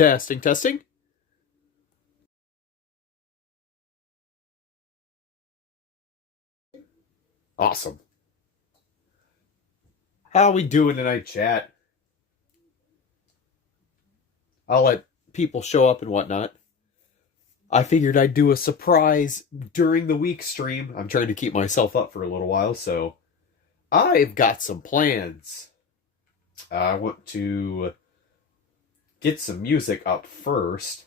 Testing, testing. Awesome. How we doing tonight, chat? I'll let people show up and whatnot. I figured I'd do a surprise during the week stream. I'm trying to keep myself up for a little while, so I've got some plans. I want to get some music up first,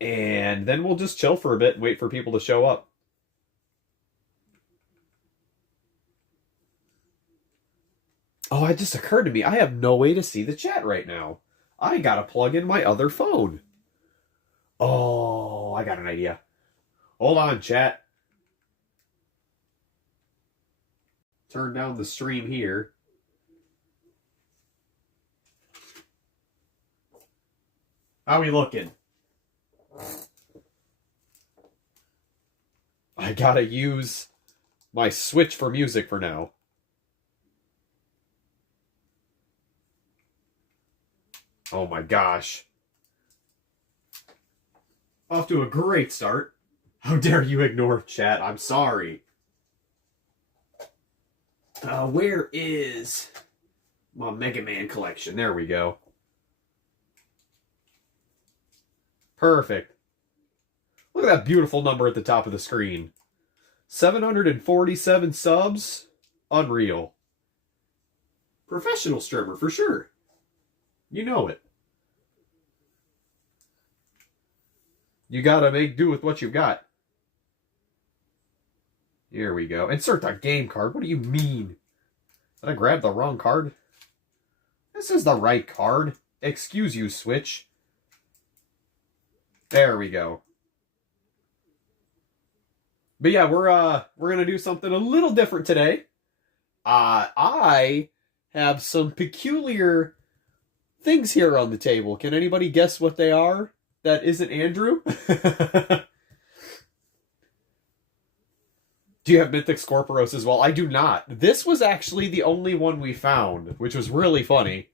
and then we'll just chill for a bit and wait for people to show up. Oh, it just occurred to me, I have no way to see the chat right now. I gotta plug in my other phone. Oh, I got an idea. Hold on, chat. Turn down the stream here. How we looking? I gotta use my Switch for music for now. Oh my gosh. Off to a great start. How dare you ignore chat? I'm sorry. Where is my Mega Man collection? There we go. Perfect. Look at that beautiful number at the top of the screen. 747 subs. Unreal. Professional streamer for sure. You know it. You gotta make do with what you've got. Here we go. Insert a game card. What do you mean? Did I grab the wrong card? This is the right card. Excuse you, Switch. There we go. But yeah, we're gonna do something a little different today. I have some peculiar things here on the table. Can anybody guess what they are? That isn't Andrew? Do you have Mythic Scorpiros as well? I do not. This was actually the only one we found, which was really funny.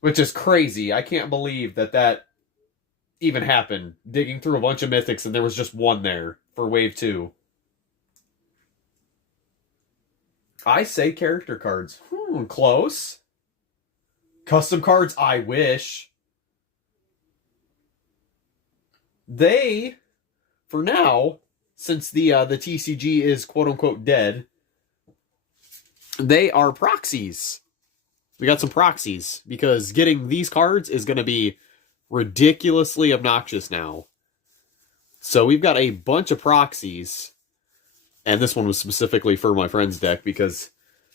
Which is crazy. I can't believe that even happened. Digging through a bunch of Mythics and there was just one there for Wave 2. I say character cards. Close. Custom cards, I wish. They, for now, since the TCG is quote-unquote dead, they are proxies. We got some proxies, because getting these cards is going to be ridiculously obnoxious now. So we've got a bunch of proxies, and this one was specifically for my friend's deck, because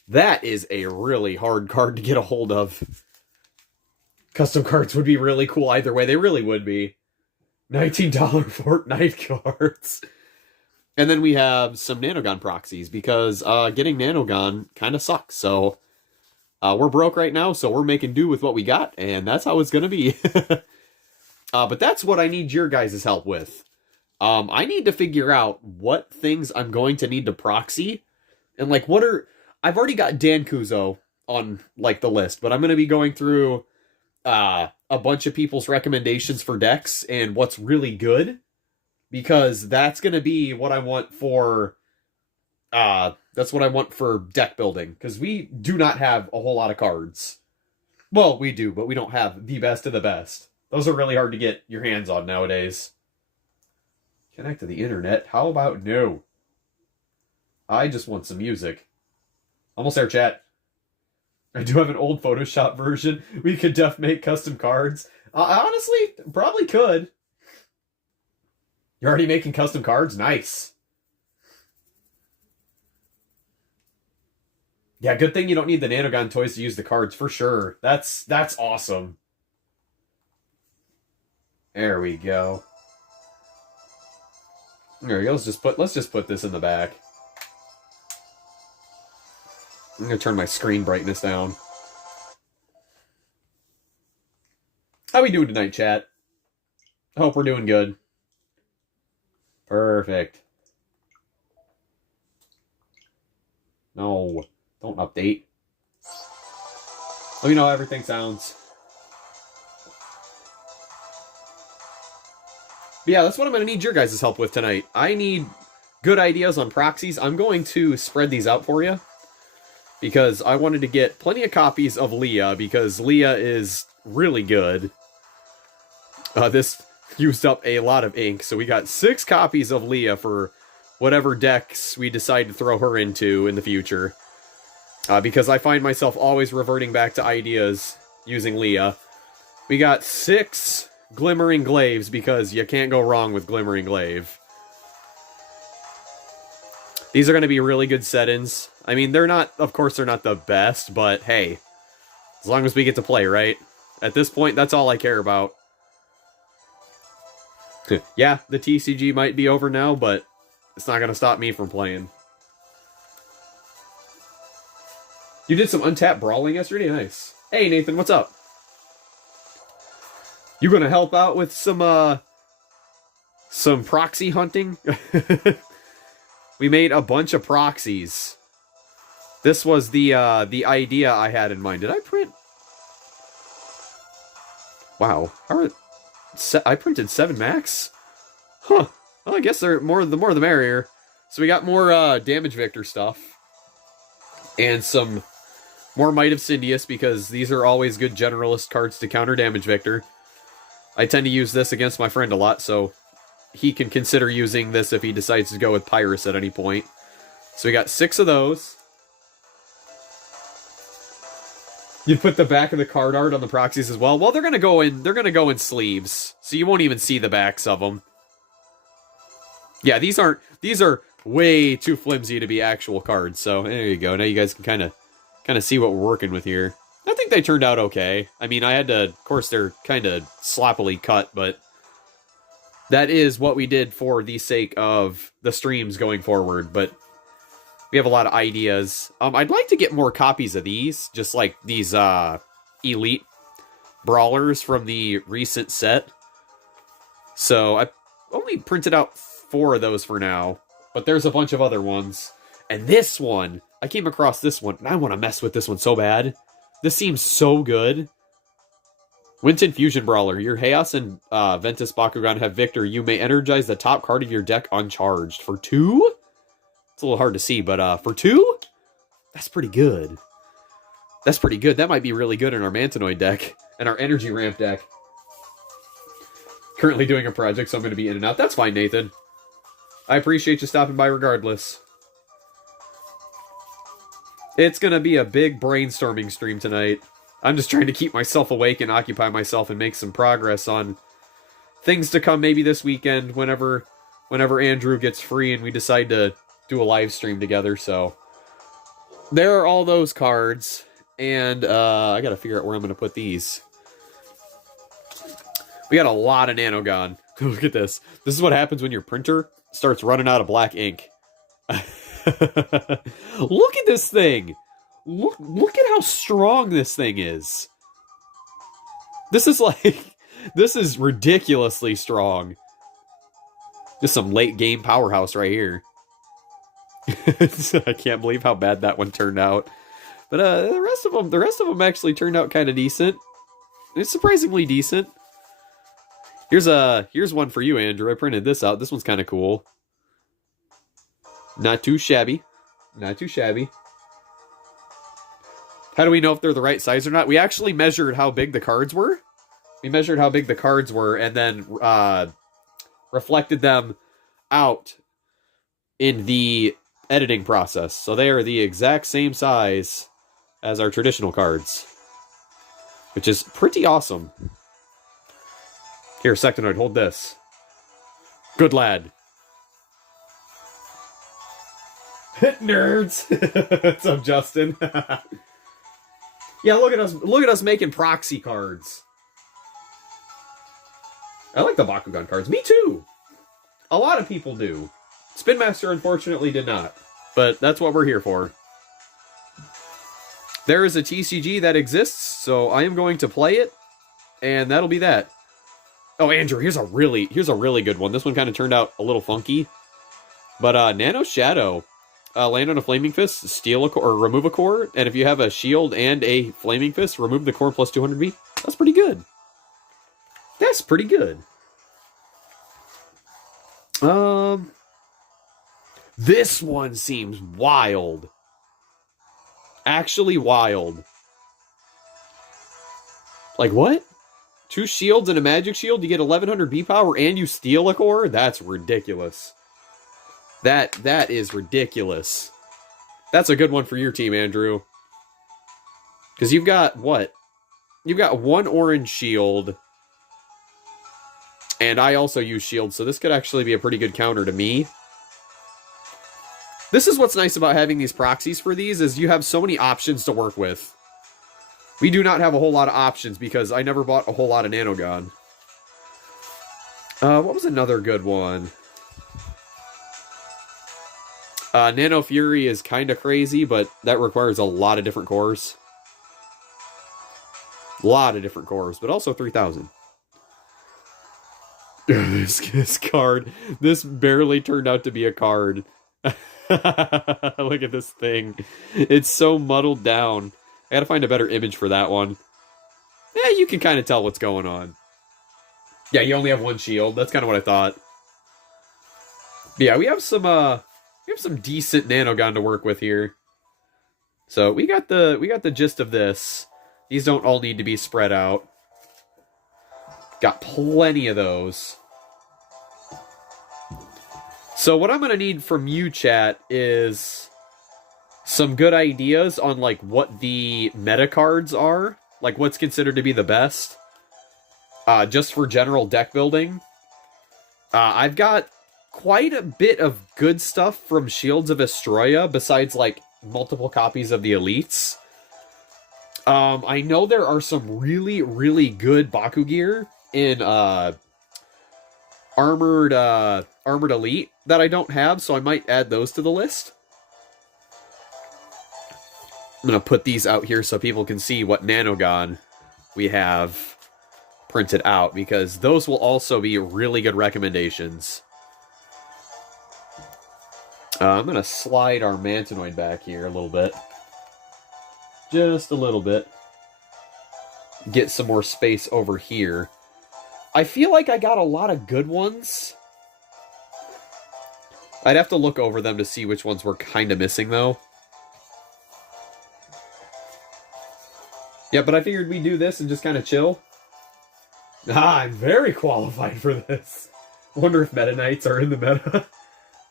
that is a really hard card to get a hold of. Custom cards would be really cool either way. They really would be. $19 Fortnite cards. And then we have some Nanogon proxies, because getting Nanogon kind of sucks. So we're broke right now, so we're making do with what we got, and that's how it's going to be. But that's what I need your guys' help with. I need to figure out what things I'm going to need to proxy. And, like, what are... I've already got Dan Kuzo on, like, the list, but I'm going to be going through a bunch of people's recommendations for decks and what's really good, because that's going to be what I want for deck building, because we do not have a whole lot of cards. Well, we do, but we don't have the best of the best. Those are really hard to get your hands on nowadays. Connect to the internet? How about no? I just want some music. Almost there, chat. I do have an old Photoshop version. We could make custom cards. Honestly, probably could. You're already making custom cards? Nice. Yeah, good thing you don't need the Nanogon toys to use the cards, for sure. That's awesome. There we go. There we go. Let's just put this in the back. I'm going to turn my screen brightness down. How we doing tonight, chat? I hope we're doing good. Perfect. No, don't update. Let me know how everything sounds. But yeah, that's what I'm going to need your guys' help with tonight. I need good ideas on proxies. I'm going to spread these out for you, because I wanted to get plenty of copies of Leah, because Leah is really good. This used up a lot of ink, so we got 6 copies of Leah for whatever decks we decide to throw her into in the future. Because I find myself always reverting back to ideas using Leah. We got 6 Glimmering Glaives, because you can't go wrong with Glimmering Glaive. These are going to be really good set-ins. I mean, they're not, of course, they're not the best, but hey, as long as we get to play, right? At this point, that's all I care about. Yeah, the TCG might be over now, but it's not going to stop me from playing. You did some untapped brawling yesterday? Nice. Hey, Nathan, what's up? You gonna help out with some proxy hunting? We made a bunch of proxies. This was the idea I had in mind. Did I print? Wow. I printed 7 max? Huh. Well, I guess the more the merrier. So we got more Damage Victor stuff. And some more Might of Syndius, because these are always good generalist cards to counter Damage Victor. I tend to use this against my friend a lot, so he can consider using this if he decides to go with Pyrus at any point. So we got 6 of those. You put the back of the card art on the proxies as well. Well, they're gonna go in sleeves, so you won't even see the backs of them. Yeah, these are way too flimsy to be actual cards. So there you go. Now you guys can kind of see what we're working with here. I think they turned out okay. I mean, I had to, of course, they're kind of sloppily cut, but that is what we did for the sake of the streams going forward. But we have a lot of ideas. I'd like to get more copies of these, just like these elite brawlers from the recent set. So I only printed out 4 of those for now, but there's a bunch of other ones. And this one, I came across this one, and I want to mess with this one so bad. This seems so good. Winton Fusion Brawler. Your Chaos and Ventus Bakugan have Victor. You may energize the top card of your deck uncharged. For 2? It's a little hard to see, but for 2? That's pretty good. That's pretty good. That might be really good in our Mantanoid deck and our Energy Ramp deck. Currently doing a project, so I'm going to be in and out. That's fine, Nathan. I appreciate you stopping by regardless. It's going to be a big brainstorming stream tonight. I'm just trying to keep myself awake and occupy myself and make some progress on things to come maybe this weekend whenever Andrew gets free and we decide to do a live stream together. So there are all those cards, and I got to figure out where I'm going to put these. We got a lot of Nanogon. Look at this. This is what happens when your printer starts running out of black ink. Look at this thing. Look at how strong this thing is. This is ridiculously strong. Just some late game powerhouse right here. I can't believe how bad that one turned out. But the rest of them actually turned out kind of decent. It's surprisingly decent. Here's one for you, Andrew. I printed this out. This one's kind of cool. Not too shabby. Not too shabby. How do we know if they're the right size or not? We actually measured how big the cards were. We measured how big the cards were and then reflected them out in the editing process. So they are the exact same size as our traditional cards, which is pretty awesome. Here, Sectonoid, hold this. Good lad. Nerds. What's up, Justin? Yeah, look at us. Look at us making proxy cards. I like the Bakugan cards. Me too. A lot of people do. Spin Master unfortunately did not, but that's what we're here for. There is a TCG that exists, so I am going to play it, and that'll be that. Oh, Andrew, here's a really good one. This one kind of turned out a little funky, but Nano Shadow. land on a Flaming Fist, steal a core, or remove a core, and if you have a shield and a Flaming Fist, remove the core plus 200B. That's pretty good. That's pretty good. This one seems wild. Actually wild. Like, what? 2 shields and a magic shield, you get 1100 B power and you steal a core? That's ridiculous. That is ridiculous. That's a good one for your team, Andrew. Because you've got, what? You've got 1 orange shield. And I also use shield, so this could actually be a pretty good counter to me. This is what's nice about having these proxies for these, is you have so many options to work with. We do not have a whole lot of options because I never bought a whole lot of Nanogon. What was another good one? Nano Fury is kind of crazy, but that requires a lot of different cores. A lot of different cores, but also 3,000. This card, this barely turned out to be a card. Look at this thing. It's so muddled down. I gotta find a better image for that one. Yeah, you can kind of tell what's going on. Yeah, you only have 1 shield. That's kind of what I thought. But yeah, we have some decent Nanogon to work with here. So we got the gist of this. These don't all need to be spread out. Got plenty of those. So what I'm going to need from you, chat, is some good ideas on, like, what the meta cards are. Like, what's considered to be the best. Just for general deck building. I've got quite a bit of good stuff from Shields of Estroya, besides, like, multiple copies of the Elites. I know there are some really, really good Baku gear in Armored Elite that I don't have, so I might add those to the list. I'm going to put these out here so people can see what Nanogon we have printed out, because those will also be really good recommendations. I'm going to slide our Mantinoid back here a little bit. Just a little bit. Get some more space over here. I feel like I got a lot of good ones. I'd have to look over them to see which ones we're kind of missing, though. Yeah, but I figured we'd do this and just kind of chill. Ah, I'm very qualified for this. Wonder if Meta Knights are in the meta.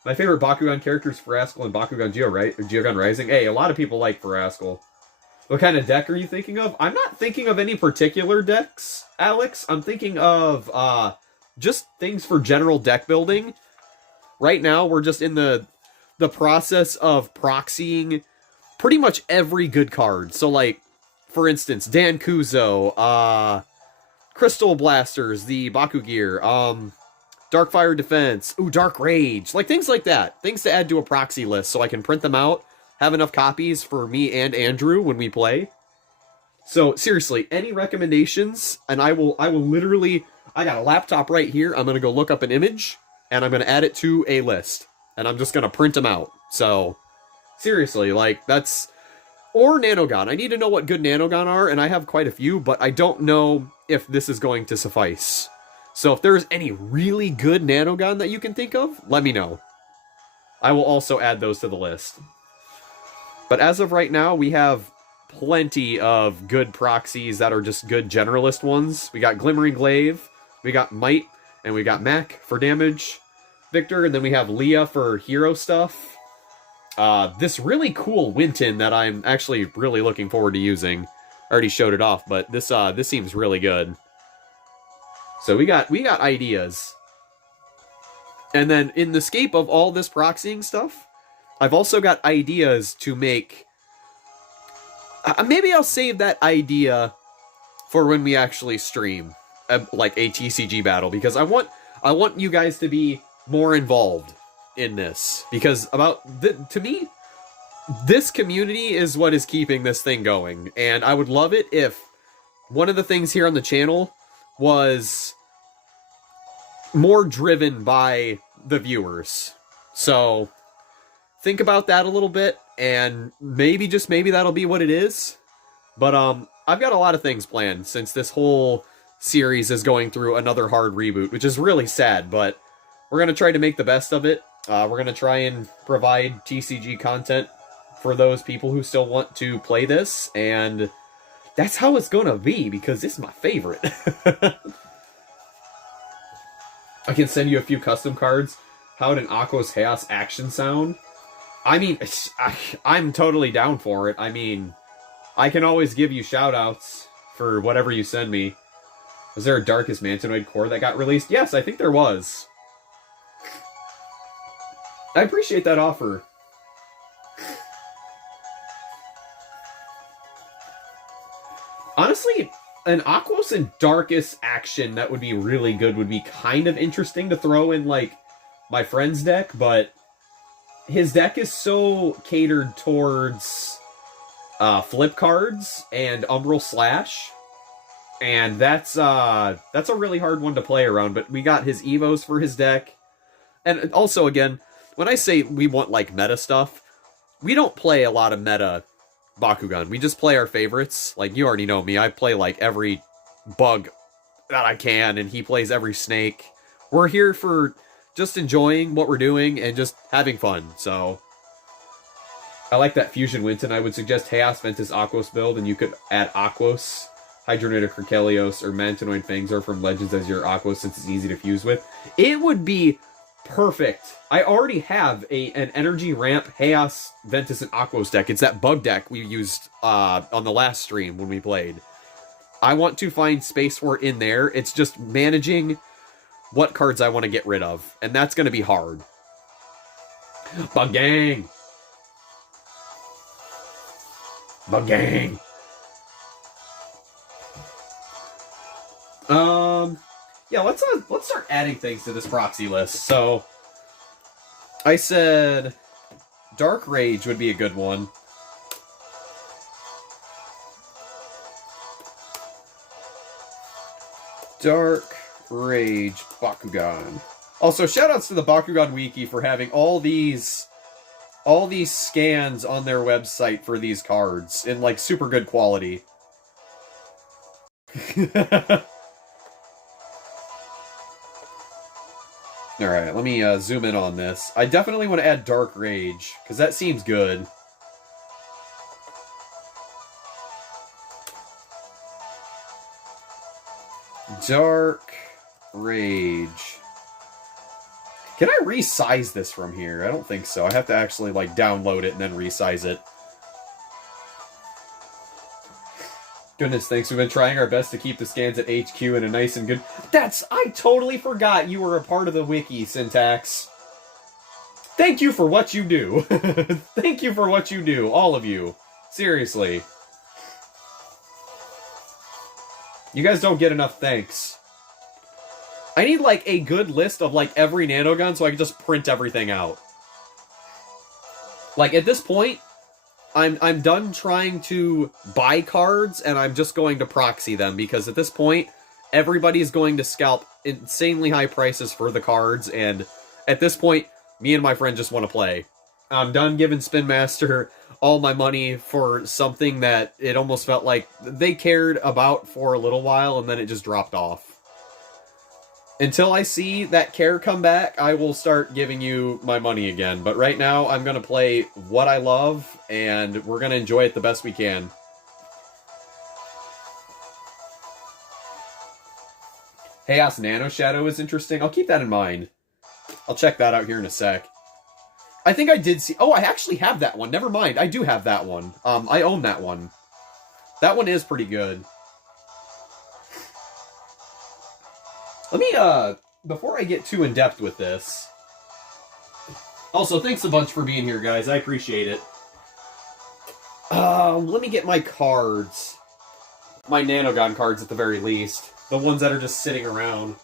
My favorite Bakugan characters, Faraskal and Bakugan Geogun Rising. Hey, a lot of people like Faraskal. What kind of deck are you thinking of? I'm not thinking of any particular decks, Alex. I'm thinking of just things for general deck building. Right now, we're just in the process of proxying pretty much every good card. So, like, for instance, Dan Kuzo, Crystal Blasters, the Baku gear, Darkfire Defense, ooh, Dark Rage, like things like that. Things to add to a proxy list so I can print them out, have enough copies for me and Andrew when we play. So seriously, any recommendations, and I will literally, I got a laptop right here, I'm going to go look up an image, and I'm going to add it to a list, and I'm just going to print them out. So seriously, like, that's, or Nanogon. I need to know what good Nanogon are, and I have quite a few, but I don't know if this is going to suffice. So if there's any really good Nanogon that you can think of, let me know. I will also add those to the list. But as of right now, we have plenty of good proxies that are just good generalist ones. We got Glimmering Glaive, we got Might, and we got Mac for damage, Victor, and then we have Leah for hero stuff. This really cool Winton that I'm actually really looking forward to using. I already showed it off, but this seems really good. So we got ideas. And then in the scape of all this proxying stuff, I've also got ideas to make. Maybe I'll save that idea for when we actually stream, like a TCG battle, because I want you guys to be more involved in this, because to me, this community is what is keeping this thing going, and I would love it if one of the things here on the channel was more driven by the viewers. So think about that a little bit, and maybe, just maybe, that'll be what it is. But I've got a lot of things planned since this whole series is going through another hard reboot, which is really sad, but we're going to try to make the best of it. We're going to try and provide TCG content for those people who still want to play this, and that's how it's going to be, because this is my favorite. I can send you a few custom cards. How would an Aquos Chaos action sound? I mean, I'm totally down for it. I mean, I can always give you shoutouts for whatever you send me. Was there a Darkest Mantonoid core that got released? Yes, I think there was. I appreciate that offer. Honestly, an Aquos and Darkest action that would be really good would be kind of interesting to throw in, like, my friend's deck, but his deck is so catered towards flip cards and Umbral Slash, and that's a really hard one to play around, but we got his Evos for his deck. And also, again, when I say we want, like, meta stuff, we don't play a lot of meta Bakugan. We just play our favorites. Like, you already know me. I play, like, every bug that I can, and he plays every snake. We're here for just enjoying what we're doing and just having fun, so I like that Fusion Winton. I would suggest Chaos Ventus Aquos build, and you could add Aquos, Hydronator Kerkelios, or Mantonoid Fangzor from Legends as your Aquos, since it's easy to fuse with. It would be perfect. I already have an energy ramp Chaos Ventus and Aquos deck. It's that bug deck we used on the last stream when we played. I want to find space for it in there. It's just managing what cards I want to get rid of, and that's going to be hard. Bakugan! Bakugan! Yeah, let's start adding things to this proxy list. So, I said Dark Rage would be a good one. Dark Rage Bakugan. Also, shoutouts to the Bakugan Wiki for having all these scans on their website for these cards in, like, super good quality. Alright, let me zoom in on this. I definitely want to add Dark Rage, because that seems good. Dark Rage. Can I resize this from here? I don't think so. I have to actually, like, download it and then resize it. Goodness, thanks. We've been trying our best to keep the scans at HQ in a nice and good... I totally forgot you were a part of the wiki, Syntax. Thank you for what you do. Thank you for what you do, all of you. Seriously. You guys don't get enough thanks. I need, like, a good list of, like, every nanogun so I can just print everything out. Like, at this point, I'm done trying to buy cards, and I'm just going to proxy them, because at this point, everybody's going to scalp insanely high prices for the cards, and at this point, me and my friend just want to play. I'm done giving Spin Master all my money for something that it almost felt like they cared about for a little while, and then it just dropped off. Until I see that care come back, I will start giving you my money again. But right now, I'm going to play what I love, and we're going to enjoy it the best we can. Chaos Nano Shadow is interesting. I'll keep that in mind. I'll check that out here in a sec. I think I did see... Oh, I actually have that one. Never mind. I do have that one. I own that one. That one is pretty good. Let me, before I get too in-depth with this... Also, thanks a bunch for being here, guys. I appreciate it. Let me get my cards. My Nanogon cards, at the very least. The ones that are just sitting around.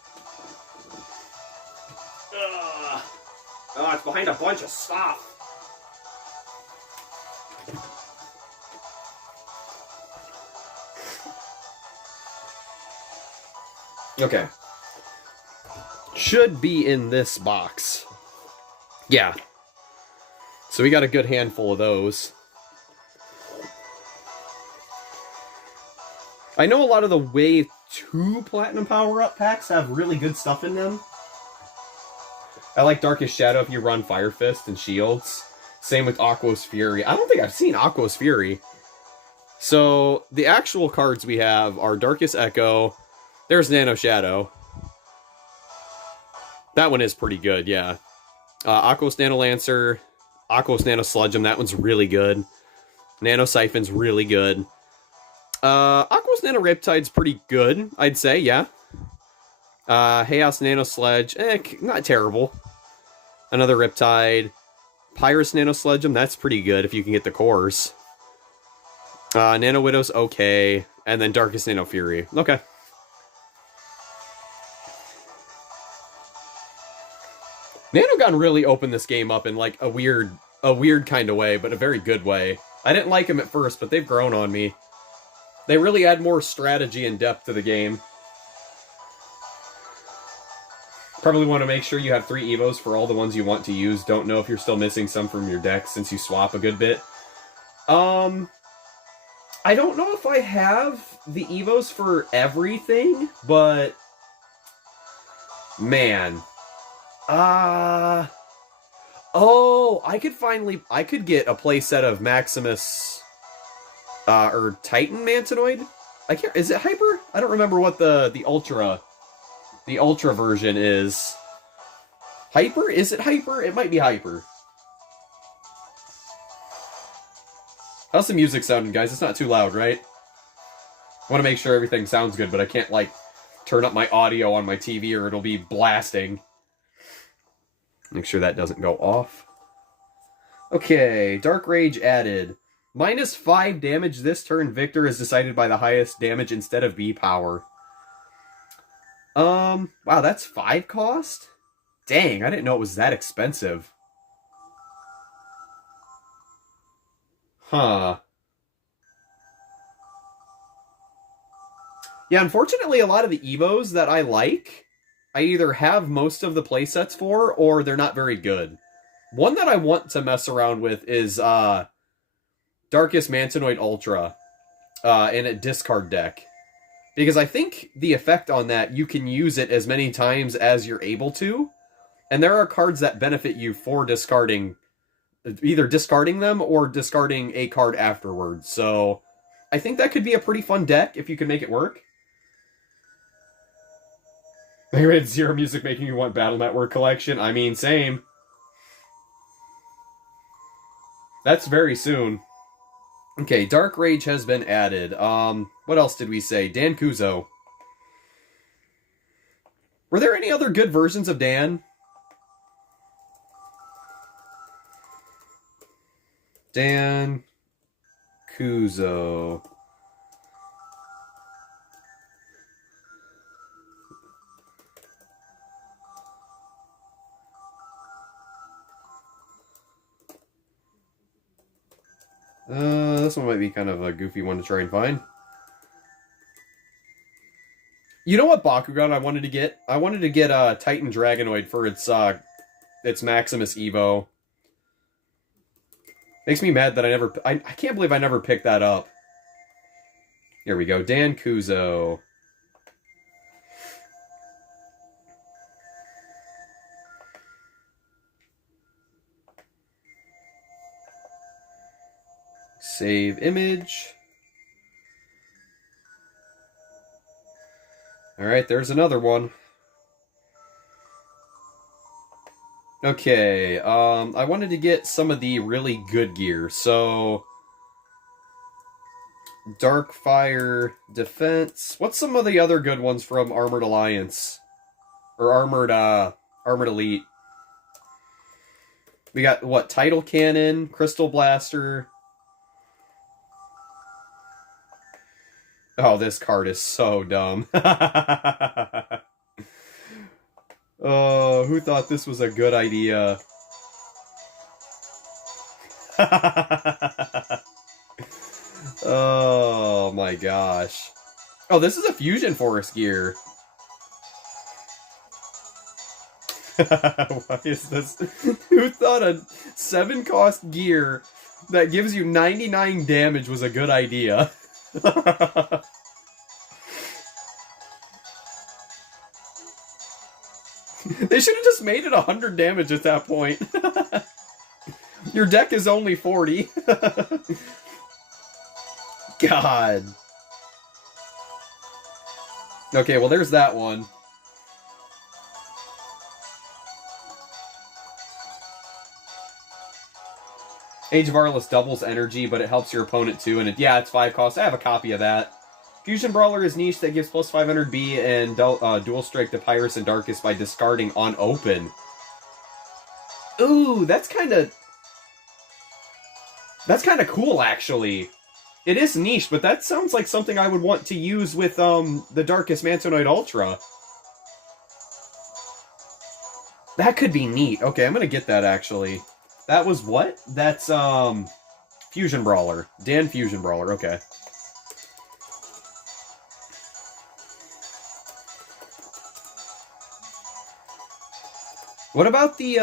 Oh, it's behind a bunch of stuff. Okay. Should be in this box. Yeah. So we got a good handful of those. I know a lot of the Wave 2 Platinum power-up packs have really good stuff in them. I like Darkest Shadow if you run Fire Fist and Shields. Same with Aquos Fury. I don't think I've seen Aquos Fury. So, the actual cards we have are Darkest Echo. There's Nano Shadow. That one is pretty good, yeah. Aquos Nano Lancer. Aquos Nano Sludgeum. That one's really good. Nano Siphon's really good. Aquos Nano Riptide's pretty good, I'd say, yeah. Chaos Nano Sledge. Not terrible. Another Riptide. Pyrus Nano Sledgeum. That's pretty good if you can get the cores. Nano Widow's okay. And then Darkest Nano Fury. Okay. Nanogun really opened this game up in like a weird kind of way, but a very good way. I didn't like him at first, but they've grown on me. They really add more strategy and depth to the game. Probably want to make sure you have 3 Evos for all the ones you want to use. Don't know if you're still missing some from your deck since you swap a good bit. I don't know if I have the Evos for everything, but man. Oh, I could get a playset of Maximus or Titan Mantinoid. Is it Hyper? I don't remember what the Ultra version is. Hyper? Is it Hyper? It might be Hyper. How's the music sounding, guys? It's not too loud, right? I want to make sure everything sounds good, but I can't, like, turn up my audio on my TV or it'll be blasting. Make sure that doesn't go off. Okay, Dark Rage added. -5 damage this turn. Victor is decided by the highest damage instead of B power. Wow, that's 5 cost? Dang, I didn't know it was that expensive. Huh. Yeah, unfortunately, a lot of the Evos that I like, I either have most of the playsets for, or they're not very good. One that I want to mess around with is Darkest Mantinoid Ultra in a discard deck. Because I think the effect on that, you can use it as many times as you're able to. And there are cards that benefit you for discarding, either discarding them or discarding a card afterwards. So I think that could be a pretty fun deck if you can make it work. They read Zero Music making you want Battle Network Collection. I mean, same. That's very soon. Okay, Dark Rage has been added. What else did we say? Dan Kuzo. Were there any other good versions of Dan? Dan Kuzo. This one might be kind of a goofy one to try and find. You know what Bakugan I wanted to get? I wanted to get Titan Dragonoid for its Maximus Evo. Makes me mad that I can't believe I never picked that up. Here we go, Dan Kuzo. Save image. Alright, there's another one. Okay, I wanted to get some of the really good gear, so Darkfire Defense. What's some of the other good ones from Armored Alliance? Or Armored Elite? We got, what, Tidal Cannon, Crystal Blaster. Oh, this card is so dumb. Oh, who thought this was a good idea? Oh my gosh. Oh, this is a Fusion Force gear. What is this? Who thought a 7-cost gear that gives you 99 damage was a good idea? They should have just made it 100 damage at that point. Your deck is only 40. God. Okay, well there's that one. Age of Arliss doubles energy, but it helps your opponent too, and yeah, it's 5 cost. I have a copy of that. Fusion Brawler is niche that gives plus 500B and dual strike to Pyrus and Darkus by discarding on open. Ooh, that's kind of cool, actually. It is niche, but that sounds like something I would want to use with the Darkus Mantonoid Ultra. That could be neat. Okay, I'm gonna get that, actually. That was what? That's Fusion Brawler. Dan Fusion Brawler, okay. What about the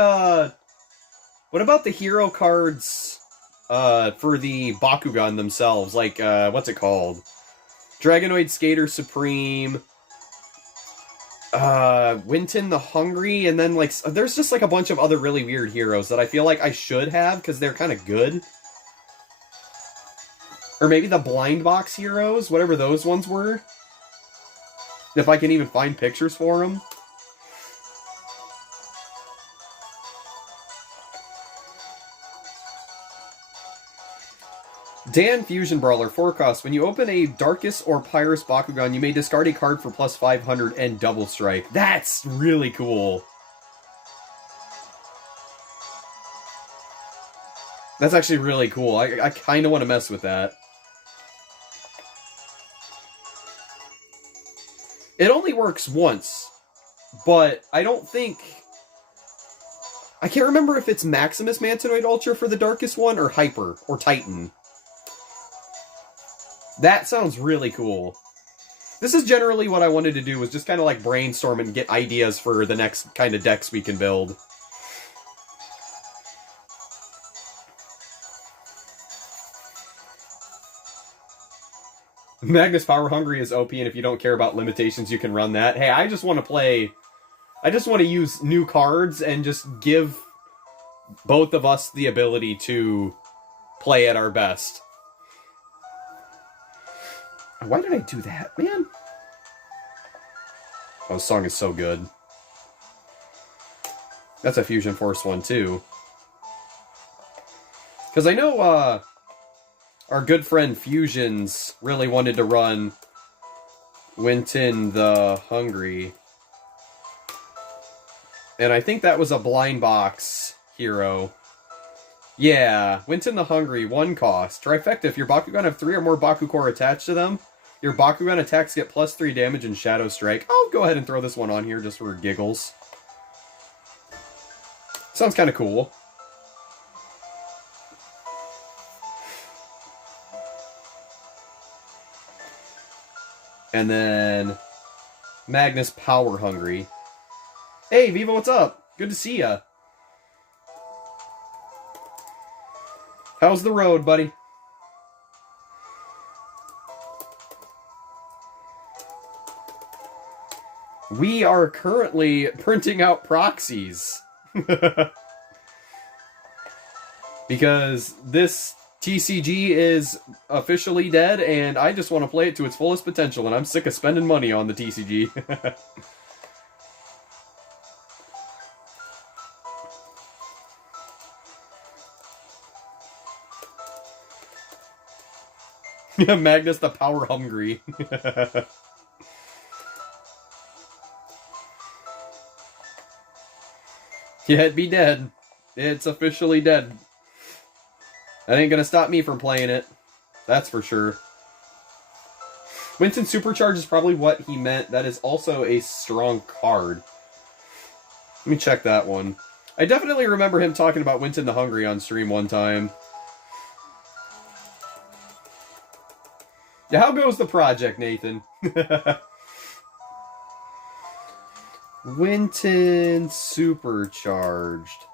hero cards for the Bakugan themselves? Like, what's it called? Dragonoid Skater Supreme, Winton the Hungry, and then, like, there's just, like, a bunch of other really weird heroes that I feel like I should have, because they're kind of good. Or maybe the Blind Box heroes, whatever those ones were. If I can even find pictures for them. Dan Fusion Brawler, 4 cost. When you open a Darkus or Pyrus Bakugan, you may discard a card for plus 500 and double strike. That's really cool. That's actually really cool. I kind of want to mess with that. It only works once, but I don't think... I can't remember if it's Maximus Mantonoid Ultra for the Darkus one, or Hyper, or Titan. That sounds really cool. This is generally what I wanted to do, was just kind of like brainstorm and get ideas for the next kind of decks we can build. Magnus Power Hungry is OP, and if you don't care about limitations, you can run that. Hey, I just want to play... I just want to use new cards and just give both of us the ability to play at our best. Why did I do that, man? Oh, this song is so good. That's a Fusion Force one, too. Because I know, our good friend Fusions really wanted to run Winton the Hungry. And I think that was a blind box hero. Yeah, Winton the Hungry, 1 cost. Trifecta, if your Bakugan have 3 or more Baku Core attached to them, your Bakugan attacks get plus 3 damage and Shadow Strike. I'll go ahead and throw this one on here just for giggles. Sounds kind of cool. And then Magnus Power Hungry. Hey, Viva, what's up? Good to see ya. How's the road, buddy? We are currently printing out proxies. Because this TCG is officially dead, and I just want to play it to its fullest potential, and I'm sick of spending money on the TCG. Magnus the Power Hungry. Yeah, it'd be dead. It's officially dead. That ain't gonna stop me from playing it. That's for sure. Winton Supercharge is probably what he meant. That is also a strong card. Let me check that one. I definitely remember him talking about Winton the Hungry on stream one time. Yeah, how goes the project, Nathan? Winton Supercharged.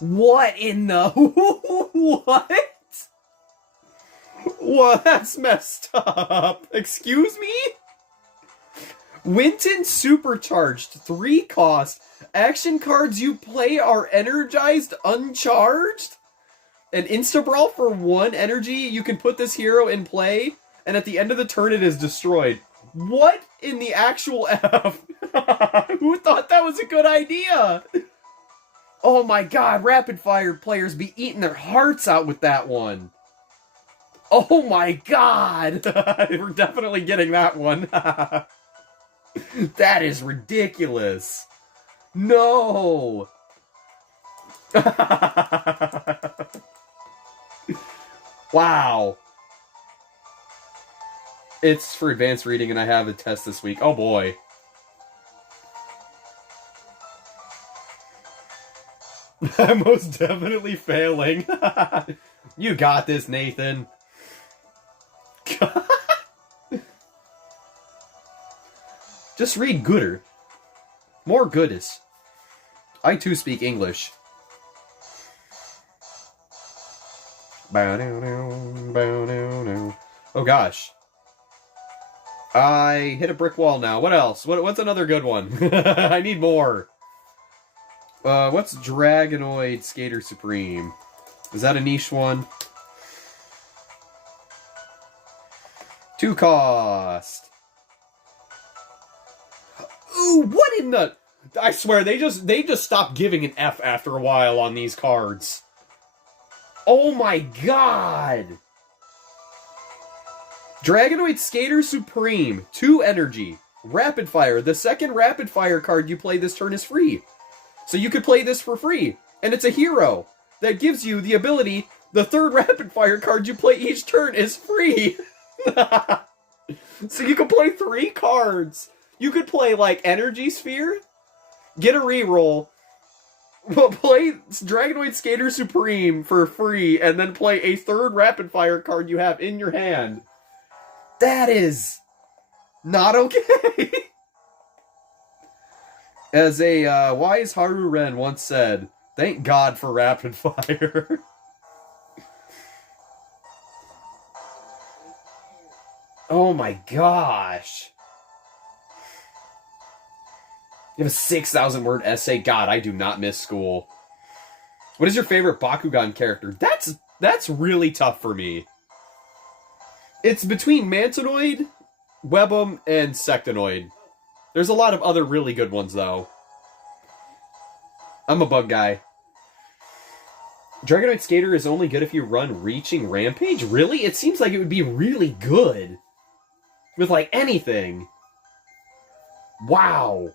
What in the... What? Well, that's messed up. Excuse me? Winton Supercharged. 3 cost. Action cards you play are energized, uncharged. An Insta-Brawl for 1 energy. You can put this hero in play, and at the end of the turn it is destroyed. What in the actual F? Who thought that was a good idea? Oh my god, rapid fire players be eating their hearts out with that one. Oh my god! We're definitely getting that one. That is ridiculous. No! Wow. It's for advanced reading and I have a test this week. Oh boy. I'm most definitely failing. You got this, Nathan. Just read gooder. More goodness. I too speak English. Oh gosh. I hit a brick wall now. What else? What's another good one? I need more. What's Dragonoid Skater Supreme? Is that a niche one? 2 cost. Ooh, what in the... I swear, they just stopped giving an F after a while on these cards. Oh my god! Dragonoid Skater Supreme. 2 energy. Rapid Fire. The second Rapid Fire card you play this turn is free. So you could play this for free. And it's a hero that gives you the ability, the third Rapid Fire card you play each turn is free. So you can play 3 cards. You could play, like, Energy Sphere, get a reroll, play Dragonoid Skater Supreme for free, and then play a third Rapid Fire card you have in your hand. That is not okay. As a wise Haru Ren once said, thank God for Rapid Fire. Oh my gosh. You have a 6,000 word essay? God, I do not miss school. What is your favorite Bakugan character? That's really tough for me. It's between Mantanoid, Webum, and Sectonoid. There's a lot of other really good ones, though. I'm a bug guy. Dragonoid Skater is only good if you run Reaching Rampage? Really? It seems like it would be really good. With, like, anything. Wow.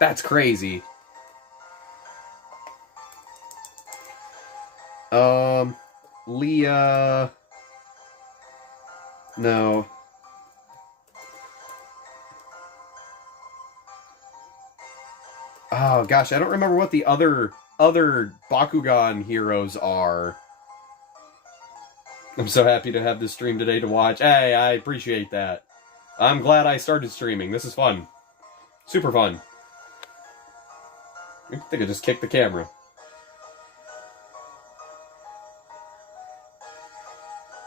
That's crazy. Leah... No. Oh, gosh, I don't remember what the other Bakugan heroes are. I'm so happy to have this stream today to watch. Hey, I appreciate that. I'm glad I started streaming. This is fun. Super fun. I think I just kicked the camera.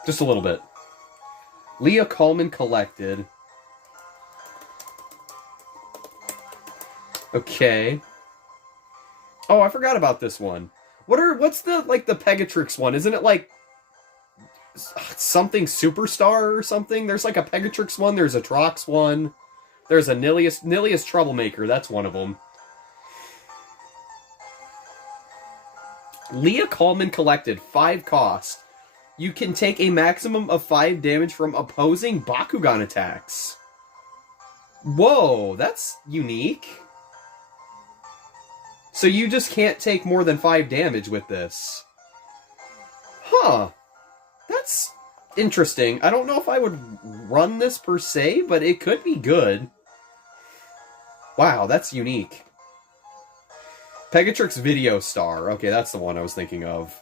Just a little bit. Leah Coleman collected. Okay. Oh, I forgot about this one. What's the, like, the Pegatrix one? Isn't it, like, something Superstar or something? There's, like, a Pegatrix one. There's a Trox one. There's a Nilius Troublemaker. That's one of them. Leah Coleman collected. 5 cost. You can take a maximum of 5 damage from opposing Bakugan attacks. Whoa, that's unique. So you just can't take more than 5 damage with this. Huh. That's interesting. I don't know if I would run this per se, but it could be good. Wow, that's unique. Pegatrix Video Star. Okay, that's the one I was thinking of.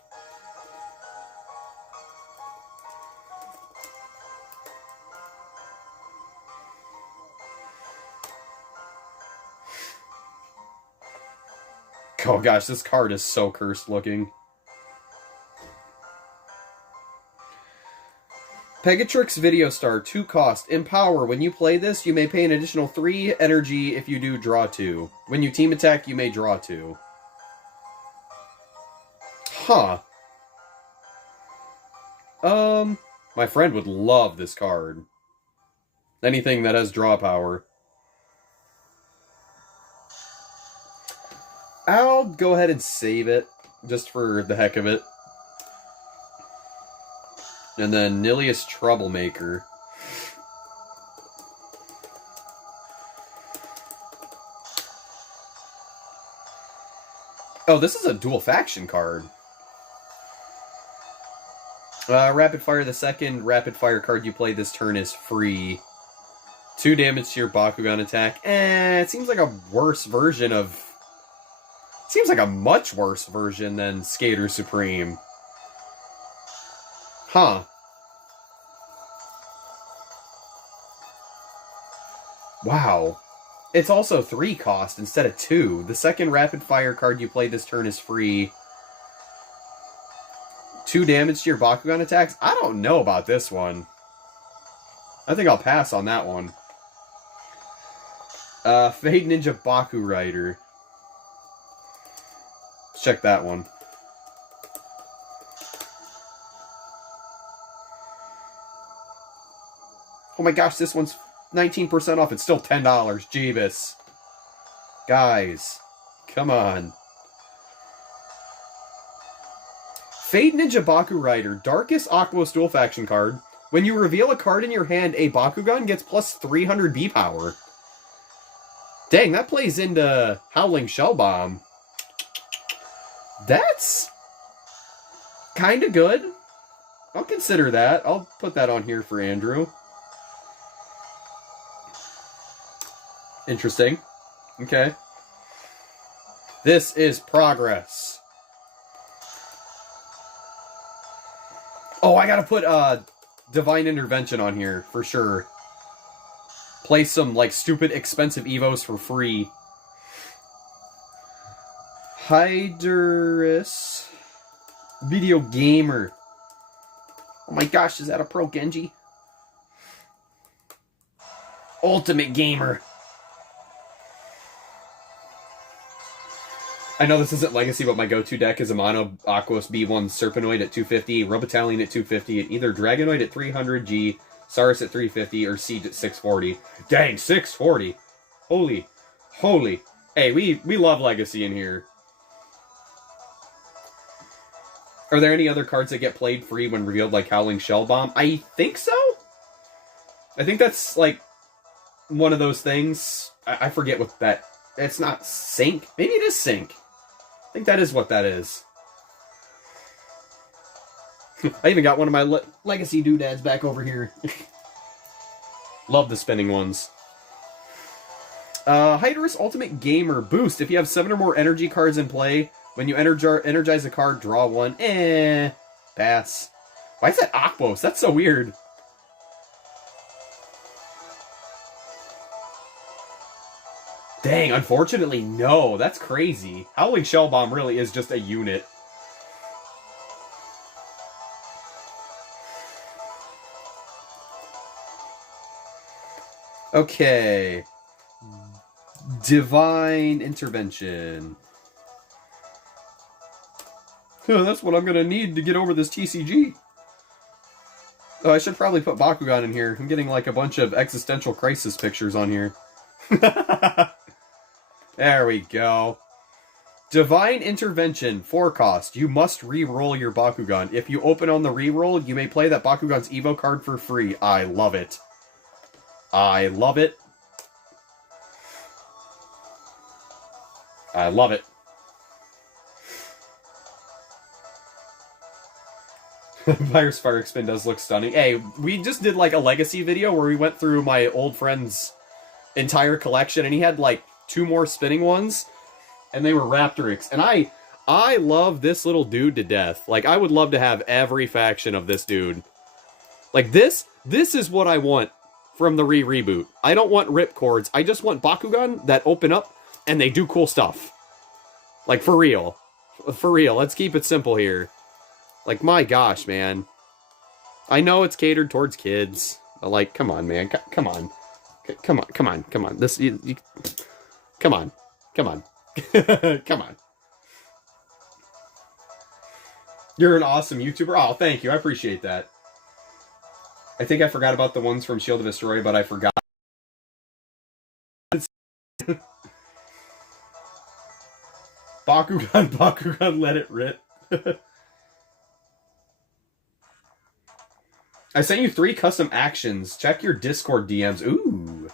Oh gosh, this card is so cursed looking. Pegatrix Video Star, 2 cost. Empower. When you play this, you may pay an additional 3 energy if you do draw 2. When you team attack, you may draw 2. Huh. My friend would love this card. Anything that has draw power. I'll go ahead and save it, just for the heck of it. And then Nilius Troublemaker. Oh, this is a dual faction card. Rapid Fire, the second rapid fire card you play this turn is free. 2 damage to your Bakugan attack. It seems like a worse version of... Seems like a much worse version than Skater Supreme. Huh. Wow. It's also 3 cost instead of 2. The second rapid fire card you play this turn is free. 2 damage to your Bakugan attacks? I don't know about this one. I think I'll pass on that one. Fade Ninja Baku Rider. Let's check that one. Oh my gosh, this one's 19% off. It's still $10. Jeebus. Guys, come on. Fade Ninja Baku Rider. Darkest Aquos dual faction card. When you reveal a card in your hand, a Bakugan gets plus 300 B power. Dang, that plays into Howling Shell Bomb. That's kind of good. I'll consider that. I'll put that on here for Andrew. Interesting. Okay. This is progress. Oh, I gotta put Divine Intervention on here for sure. Play some like stupid expensive Evos for free. Hyderus Video Gamer. Oh my gosh, is that a Pro Genji? Ultimate Gamer. I know this isn't Legacy, but my go-to deck is a Mono Aquos B1 Serpenoid at 250, Robotallion at 250, and either Dragonoid at 300, G, Saurus at 350, or Siege at 640. Dang, 640! Holy. Hey, we love Legacy in here. Are there any other cards that get played free when revealed, like Howling Shell Bomb? I think so? I think that's, like, one of those things. I forget what that... It's not Sync? Maybe it is Sync. I think that is what that is. I even got one of my Legacy doodads back over here. Love the spinning ones. Hyderus Ultimate Gamer Boost. If you have 7 or more energy cards in play, when you energize a card, draw 1. Pass. Why is that Aquos? That's so weird. Dang, unfortunately, no. That's crazy. Howling Shell Bomb really is just a unit. Okay. Divine Intervention. That's what I'm gonna need to get over this TCG. Oh, I should probably put Bakugan in here. I'm getting like a bunch of existential crisis pictures on here. There we go. Divine Intervention, 4 cost. You must re-roll your Bakugan. If you open on the re-roll, you may play that Bakugan's Evo card for free. I love it. I love it. I love it. Virus Fire Spin does look stunning. Hey, we just did like a Legacy video where we went through my old friend's entire collection, and he had like 2 more spinning ones. and they were Raptorix. And I love this little dude to death. Like, I would love to have every faction of this dude. Like, this is what I want from the reboot. I don't want ripcords. I just want Bakugan that open up and they do cool stuff. Like, for real. For real. Let's keep it simple here. Like, my gosh, man. I know it's catered towards kids. But, like, come on, man. Come on. Come on. Come on. Come on. Come on. Come on. Come on. You're an awesome YouTuber. Oh, thank you. I appreciate that. I think I forgot about the ones from Shield of Destroy, but I forgot. Bakugan, let it rip. I sent you 3 custom actions. Check your Discord DMs. Ooh.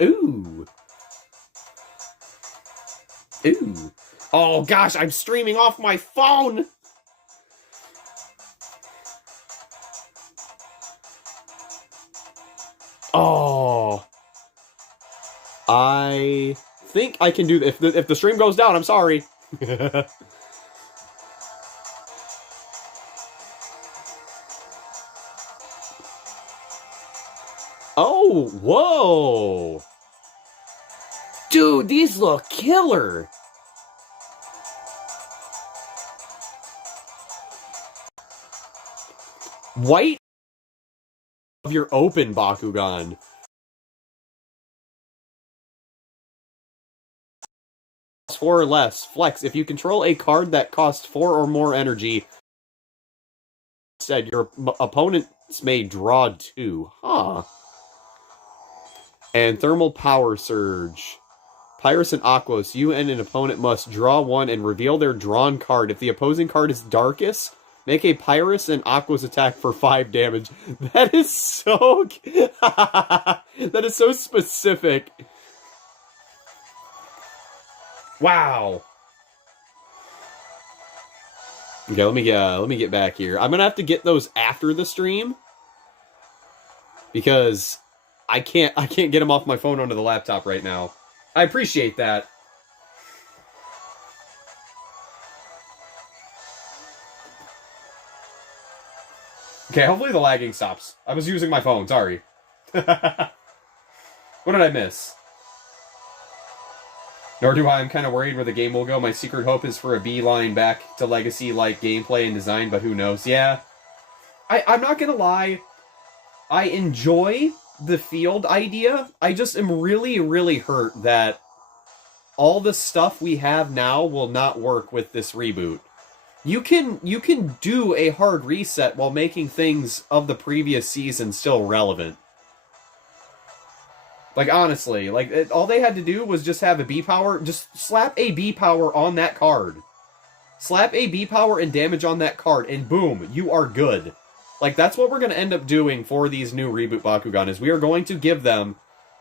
Ooh. Ooh. Oh, gosh, I'm streaming off my phone! Oh. I think I can do this. If the stream goes down, I'm sorry. Oh, whoa. Dude, these look killer. White of your open Bakugan. Four or less. Flex. If you control a card that costs 4 or more energy, instead your opponents may draw 2. Huh. And Thermal Power Surge. Pyrus and Aquos. You and an opponent must draw 1 and reveal their drawn card. If the opposing card is Darkest, make a Pyrus and Aquos attack for 5 damage. That is so... that is so specific. Wow. Okay, let me get back here. I'm gonna have to get those after the stream because I can't get them off my phone onto the laptop right now. I appreciate that. Okay, hopefully the lagging stops. I was using my phone, sorry. What did I miss? Nor do I. I'm kind of worried where the game will go. My secret hope is for a beeline back to Legacy-like gameplay and design, but who knows? Yeah. I'm not gonna lie. I enjoy the field idea. I just am really, really hurt that all the stuff we have now will not work with this reboot. You can do a hard reset while making things of the previous season still relevant. Like, honestly, like, all they had to do was just have a B-Power. Just slap a B-Power on that card. Slap a B-Power and damage on that card, and boom, you are good. Like, that's what we're going to end up doing for these new Reboot Bakugan, is we are going to give them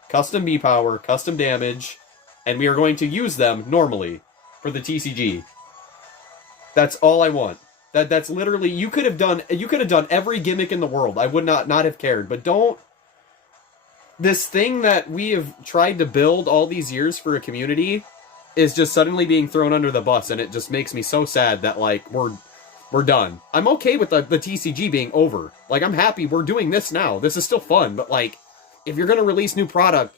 custom B-Power, custom damage, and we are going to use them normally for the TCG. That's all I want. That's literally, you could have done every gimmick in the world. I would not have cared, but don't... This thing that we have tried to build all these years for a community is just suddenly being thrown under the bus, and it just makes me so sad that, like, we're done. I'm okay with the TCG being over. Like, I'm happy we're doing this now. This is still fun, but, like, if you're gonna release new product,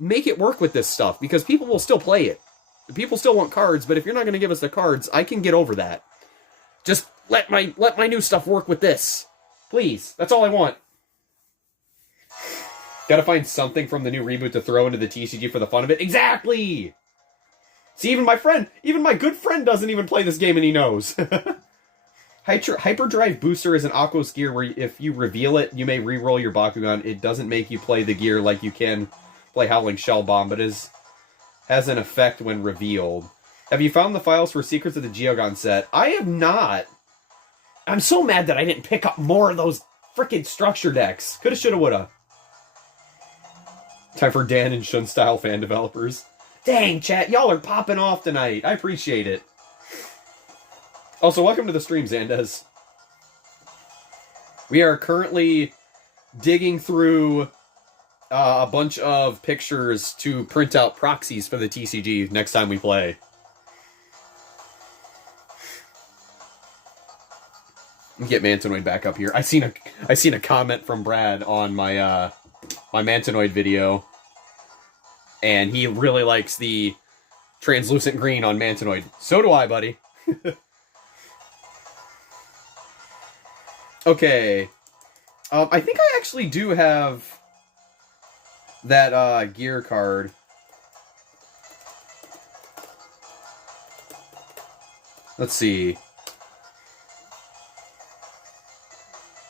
make it work with this stuff, because people will still play it. People still want cards, but if you're not gonna give us the cards, I can get over that. Just let my new stuff work with this. Please. That's all I want. Gotta find something from the new reboot to throw into the TCG for the fun of it. Exactly! See, even my good friend doesn't even play this game and he knows. Hyperdrive Booster is an Aquos gear where if you reveal it, you may re-roll your Bakugan. It doesn't make you play the gear like you can play Howling Shell Bomb, but has an effect when revealed. Have you found the files for Secrets of the Geogon set? I have not. I'm so mad that I didn't pick up more of those frickin' structure decks. Coulda, shoulda, woulda. Time for Dan and Shun style fan developers. Dang, chat, y'all are popping off tonight. I appreciate it. Also, welcome to the stream, Xandes. We are currently digging through a bunch of pictures to print out proxies for the TCG next time we play. Get Mantanoid back up here. I seen a comment from Brad on my my Mantanoid video, and he really likes the translucent green on Mantanoid. So do I, buddy. Okay. I think I actually do have that gear card. Let's see.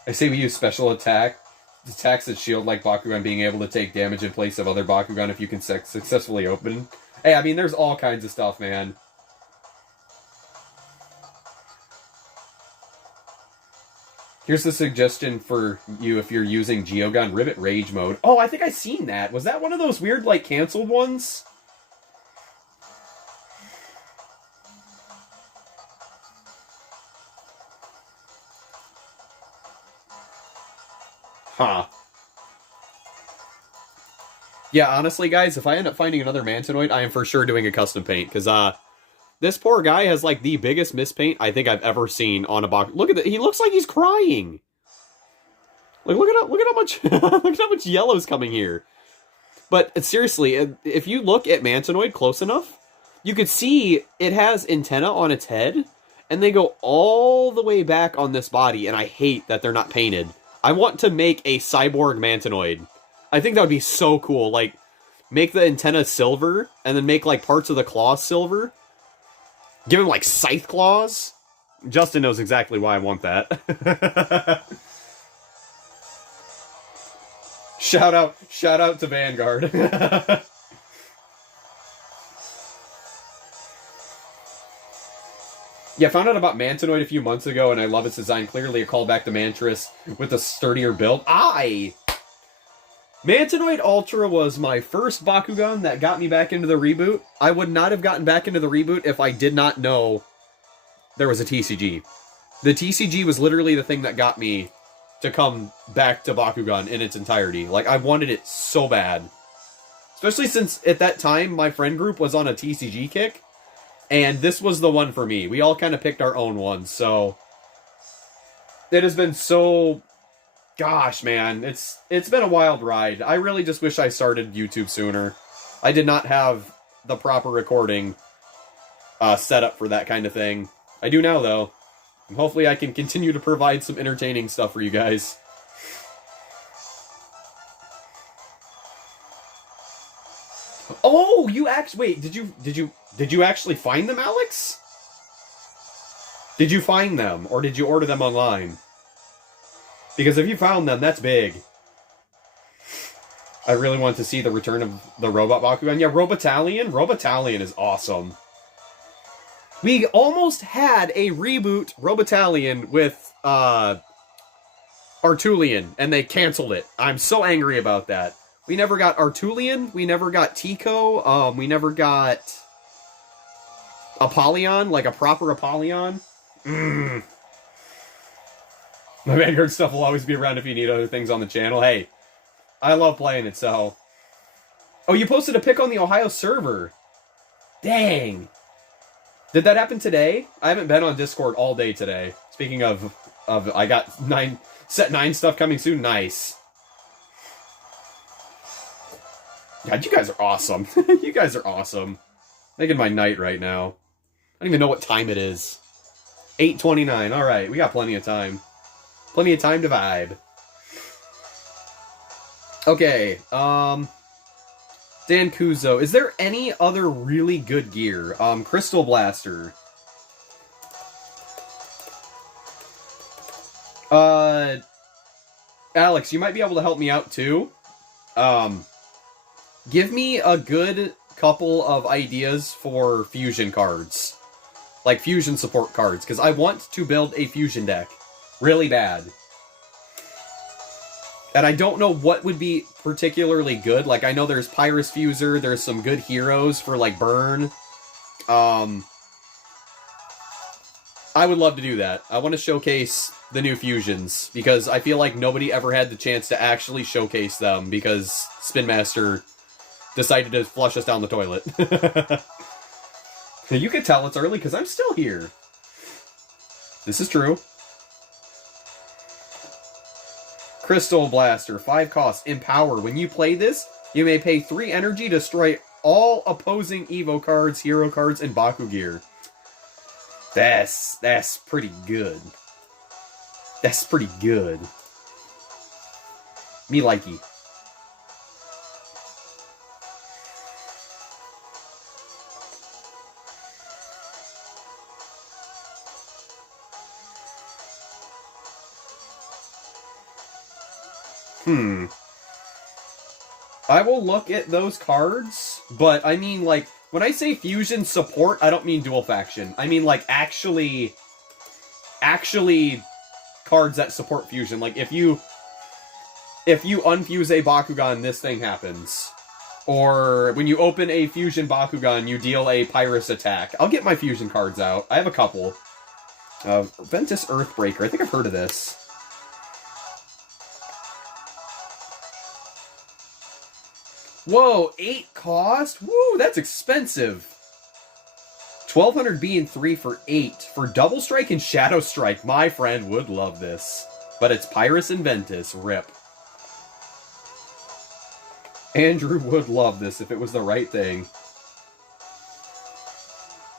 I say we use special attacks that shield like Bakugan being able to take damage in place of other Bakugan if you can successfully open. Hey, I mean, there's all kinds of stuff, man. Here's the suggestion for you if you're using Geogun Rivet Rage mode. Oh, I think I seen that. Was that one of those weird, like, canceled ones? Huh. Yeah, honestly, guys, if I end up finding another Mantanoid, I am for sure doing a custom paint, because, this poor guy has, like, the biggest mispaint I think I've ever seen on a box. Look at that. He looks like he's crying. Like, look at how much, look at how much yellow's coming here. But, seriously, if you look at Mantanoid close enough, you could see it has antenna on its head, and they go all the way back on this body, and I hate that they're not painted. I want to make a cyborg Mantanoid. I think that would be so cool. Like, make the antenna silver, and then make, like, parts of the claws silver. Give him, like, scythe claws. Justin knows exactly why I want that. Shout out to Vanguard. Yeah, I found out about Mantanoid a few months ago, and I love its design. Clearly a callback to Mantris with a sturdier build. Mantanoid Ultra was my first Bakugan that got me back into the reboot. I would not have gotten back into the reboot if I did not know there was a TCG. The TCG was literally the thing that got me to come back to Bakugan in its entirety. Like, I wanted it so bad. Especially since, at that time, my friend group was on a TCG kick. And this was the one for me. We all kind of picked our own ones, so... It has been so... Gosh, man, it's been a wild ride. I really just wish I started YouTube sooner. I did not have the proper recording set up for that kind of thing. I do now, though. And hopefully I can continue to provide some entertaining stuff for you guys. Oh, you actually... Wait, did you actually find them, Alex? Did you find them, or did you order them online? Because if you found them, that's big. I really want to see the return of the Robot Bakugan. Yeah, Robotalion? Robotalion is awesome. We almost had a reboot Robotalion with, Artulian, and they canceled it. I'm so angry about that. We never got Artulian, we never got Tico, we never got... Apollyon, like a proper Apollyon. My Vanguard stuff will always be around if you need other things on the channel. Hey, I love playing it, so... Oh, you posted a pic on the Ohio server. Dang. Did that happen today? I haven't been on Discord all day today. Speaking of I got set 9 stuff coming soon. Nice. God, you guys are awesome. You guys are awesome. Making my night right now. I don't even know what time it is. 8:29. Alright, we got plenty of time. Plenty of time to vibe. Okay, Dan Kuzo. Is there any other really good gear? Crystal Blaster. Alex, you might be able to help me out too. Give me a good couple of ideas for fusion cards. Like fusion support cards, because I want to build a fusion deck. Really bad. And I don't know what would be particularly good. Like, I know there's Pyrus Fuser, there's some good heroes for, like, Burn. I would love to do that. I want to showcase the new fusions, because I feel like nobody ever had the chance to actually showcase them, because Spin Master decided to flush us down the toilet. You can tell it's early, because I'm still here. This is true. Crystal Blaster, 5 cost. Empower. When you play this, you may pay 3 energy to destroy all opposing Evo cards, hero cards, and Baku gear. That's pretty good. That's pretty good. Me likey. I will look at those cards, but I mean, like, when I say fusion support, I don't mean dual faction. I mean, like, actually cards that support fusion. Like, if you unfuse a Bakugan, this thing happens. Or when you open a fusion Bakugan, you deal a Pyrus attack. I'll get my fusion cards out. I have a couple. Ventus Earthbreaker. I think I've heard of this. Whoa, 8 cost? Woo, that's expensive. 1200 B and 3 for 8. For Double Strike and Shadow Strike, my friend would love this. But it's Pyrus and Ventus. Rip. Andrew would love this if it was the right thing.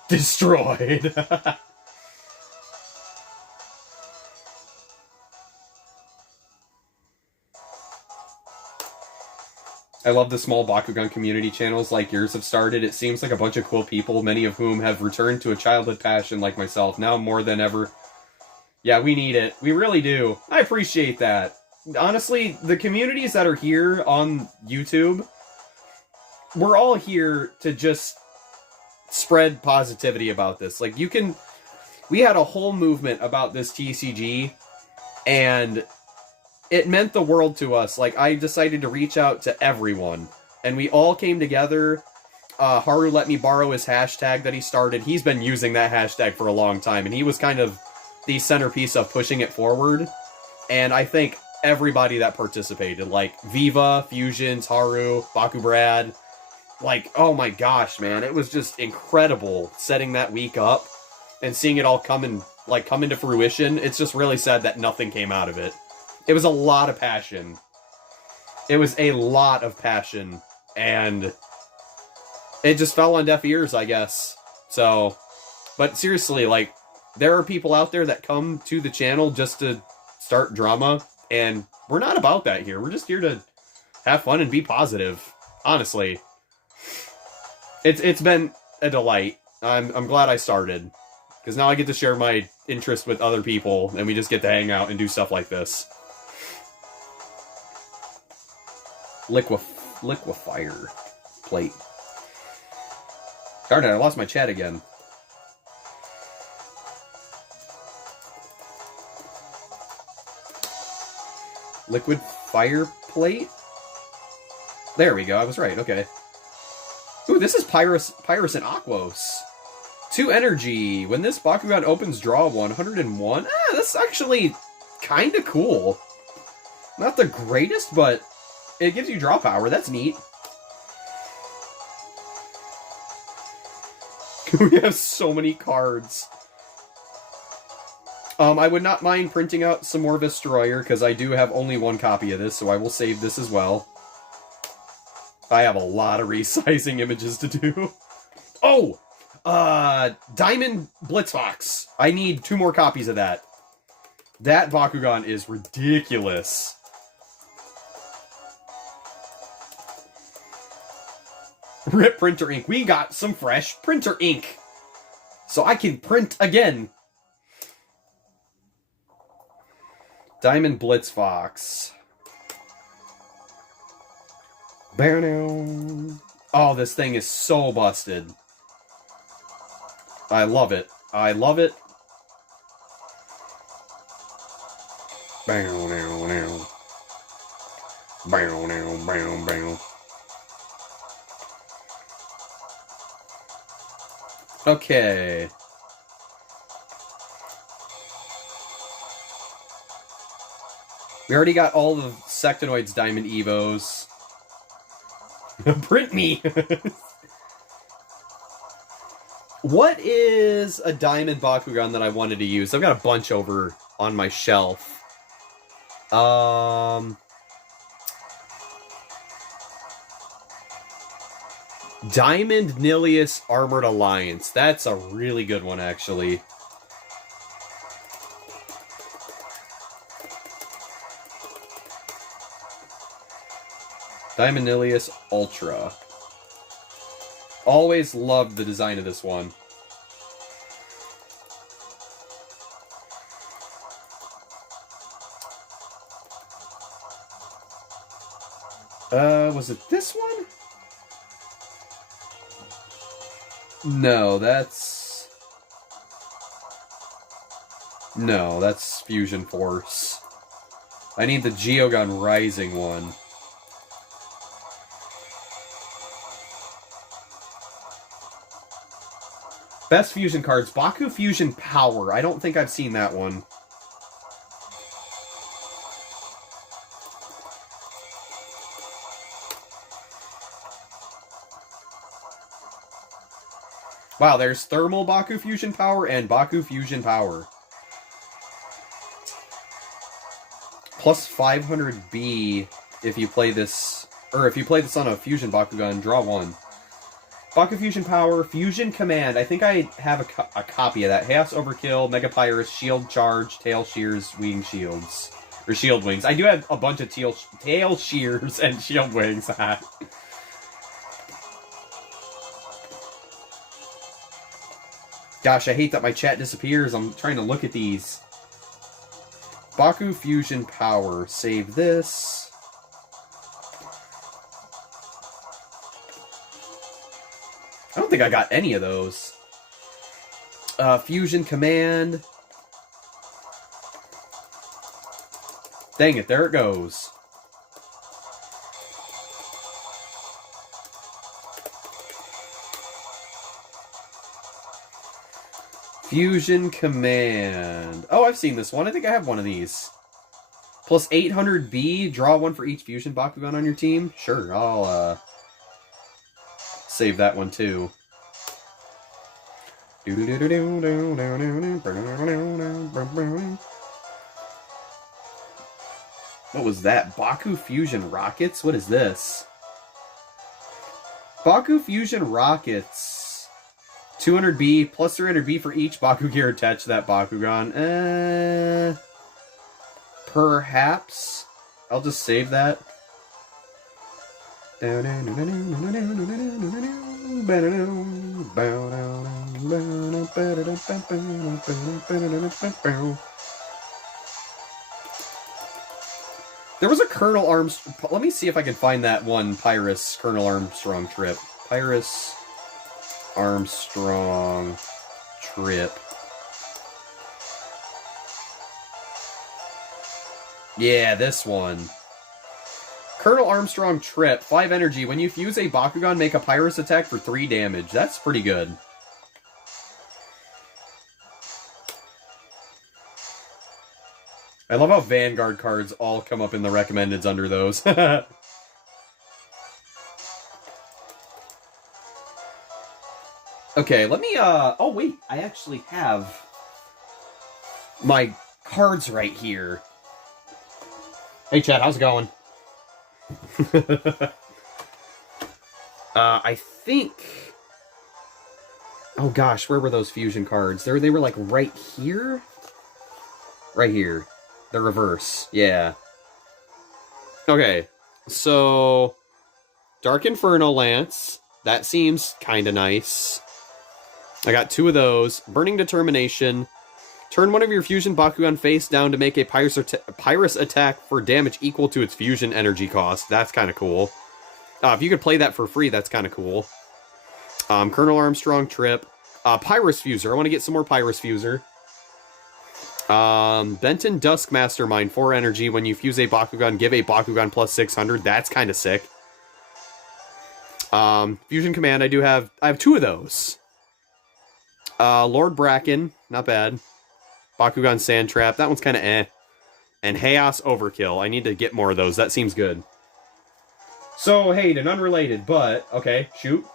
Destroyed. I love the small Bakugan community channels like yours have started. It seems like a bunch of cool people, many of whom have returned to a childhood passion like myself, now more than ever. Yeah, we need it. We really do. I appreciate that. Honestly, the communities that are here on YouTube, we're all here to just spread positivity about this. Like, we had a whole movement about this TCG, and it meant the world to us. Like, I decided to reach out to everyone, and we all came together. Haru let me borrow his hashtag that he started. He's been using that hashtag for a long time, and he was kind of the centerpiece of pushing it forward. And I think everybody that participated, like Viva, Fusions, Haru, Baku Brad, like, oh my gosh, man, it was just incredible setting that week up and seeing it all come into fruition. It's just really sad that nothing came out of it. It was a lot of passion. It was a lot of passion, and it just fell on deaf ears, I guess. So, but seriously, like, there are people out there that come to the channel just to start drama, and we're not about that here. We're just here to have fun and be positive. Honestly, it's been a delight. I'm glad I started, because now I get to share my interest with other people, and we just get to hang out and do stuff like this. Liquefier plate. Darn it, I lost my chat again. Liquid fire plate? There we go, I was right, okay. Ooh, this is Pyrus and Aquos. 2 energy. When this Bakugan opens, draw 101. That's actually kinda cool. Not the greatest, but it gives you draw power. That's neat. We have so many cards. I would not mind printing out some more Destroyer, because I do have only 1 copy of this, so I will save this as well. I have a lot of resizing images to do. Oh! Diamond Blitzfox. I need 2 more copies of that. That Bakugan is ridiculous. Rip printer ink. We got some fresh printer ink, so I can print again. Diamond Blitzfox. Oh, this thing is so busted. I love it. I love it. Okay. We already got all the Sectonoids Diamond Evos. Print me! What is a Diamond Bakugan that I wanted to use? I've got a bunch over on my shelf. Diamond Nilius Armored Alliance. That's a really good one, actually. Diamond Nilius Ultra. Always loved the design of this one. Was it this one? No, that's... No, that's Fusion Force. I need the Geogun Rising one. Best fusion cards. Baku Fusion Power. I don't think I've seen that one. Wow, there's Thermal Baku Fusion Power and Baku Fusion Power. Plus 500B if you play this... Or if you play this on a Fusion Bakugan, draw one. Baku Fusion Power, Fusion Command. I think I have a copy of that. Chaos Overkill, Mega Pyrus, Shield Charge, Tail Shears, Wing Shields. Or Shield Wings. I do have a bunch of Tail Shears and Shield Wings. Gosh, I hate that my chat disappears. I'm trying to look at these. Baku Fusion Power. Save this. I don't think I got any of those. Fusion Command. Dang it, there it goes. Fusion Command. Oh, I've seen this one. I think I have one of these. Plus 800B. Draw one for each Fusion Bakugan on your team. Sure, I'll save that one too. What was that? Baku Fusion Rockets? What is this? Baku Fusion Rockets. 200B plus 300B for each Baku gear attached to that Bakugan. Perhaps. I'll just save that. There was a Colonel Armstrong. Let me see if I can find that one Pyrus Colonel Armstrong trip. Pyrus Armstrong trip. Yeah, this one. Colonel Armstrong trip. 5 energy. When you fuse a Bakugan, make a Pyrus attack for 3 damage. That's pretty good. I love how Vanguard cards all come up in the recommendeds under those. Okay, let me, oh wait, I actually have my cards right here. Hey chat, how's it going? I think... Oh gosh, where were those fusion cards? They were like right here? Right here. The reverse, yeah. Okay, so... Dark Inferno Lance. That seems kinda nice. I got 2 of those. Burning Determination. Turn one of your Fusion Bakugan face down to make a Pyrus attack for damage equal to its Fusion energy cost. That's kind of cool. If you could play that for free, that's kind of cool. Colonel Armstrong trip. Pyrus Fuser. I want to get some more Pyrus Fuser. Benton Dusk Mastermind. 4 energy. When you fuse a Bakugan, give a Bakugan plus 600. That's kind of sick. Fusion Command. I have 2 of those. Lord Bracken, not bad. Bakugan Sand Trap, that one's kind of eh. And Chaos Overkill, I need to get more of those, that seems good. So, Hayden, unrelated, but, okay, shoot.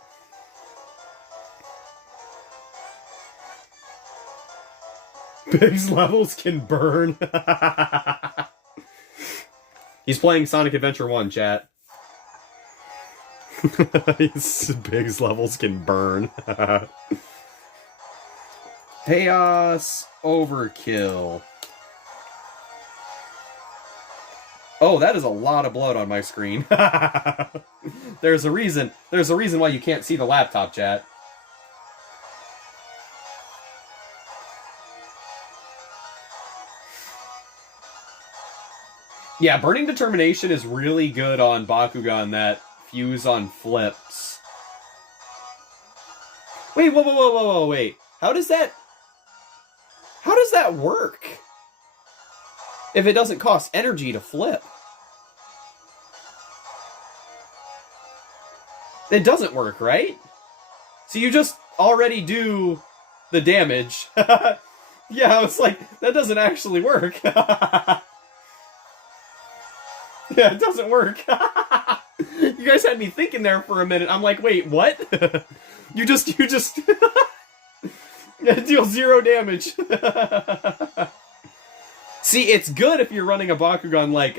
Biggs levels can burn. He's playing Sonic Adventure 1, chat. His Biggs levels can burn. Chaos Overkill. Oh, that is a lot of blood on my screen. There's a reason why you can't see the laptop, chat. Yeah, Burning Determination is really good on Bakugan that fuse on flips. Wait, whoa, wait. How does that work? If it doesn't cost energy to flip. It doesn't work, right? So you just already do the damage. Yeah, I was like, that doesn't actually work. Yeah, it doesn't work. You guys had me thinking there for a minute. I'm like, wait, what? you just it deals 0 damage. See, it's good if you're running a Bakugan like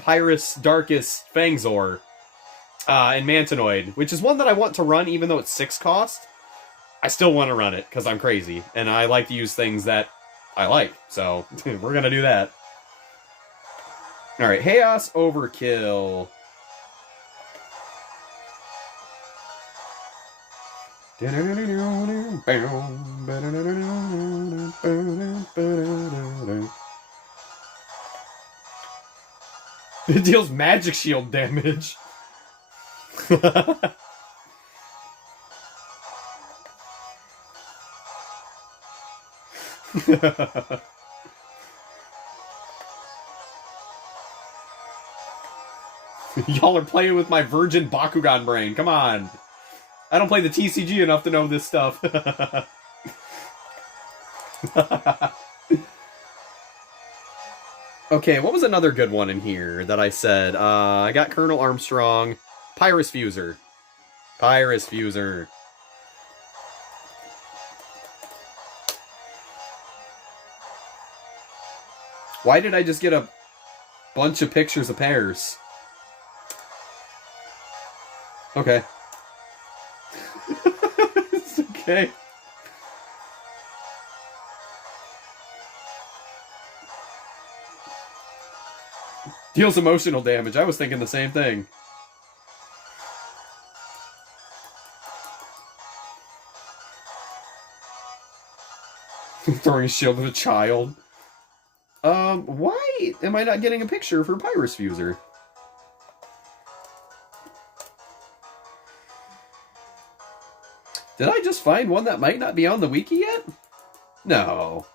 Pyrus Darkus Fangzor and Mantanoid, which is one that I want to run even though it's 6 cost. I still want to run it because I'm crazy and I like to use things that I like. So we're gonna do that. Alright, Chaos Overkill. It deals magic shield damage. Y'all are playing with my virgin Bakugan brain. Come on. I don't play the TCG enough to know this stuff. Okay, what was another good one in here that I said? I got Colonel Armstrong. Pyrus Fuser. Pyrus Fuser. Why did I just get a bunch of pictures of pairs? Okay. It's okay. Deals emotional damage. I was thinking the same thing. Throwing a shield at a child. Why am I not getting a picture for Pyrus Fuser? Did I just find one that might not be on the wiki yet? No.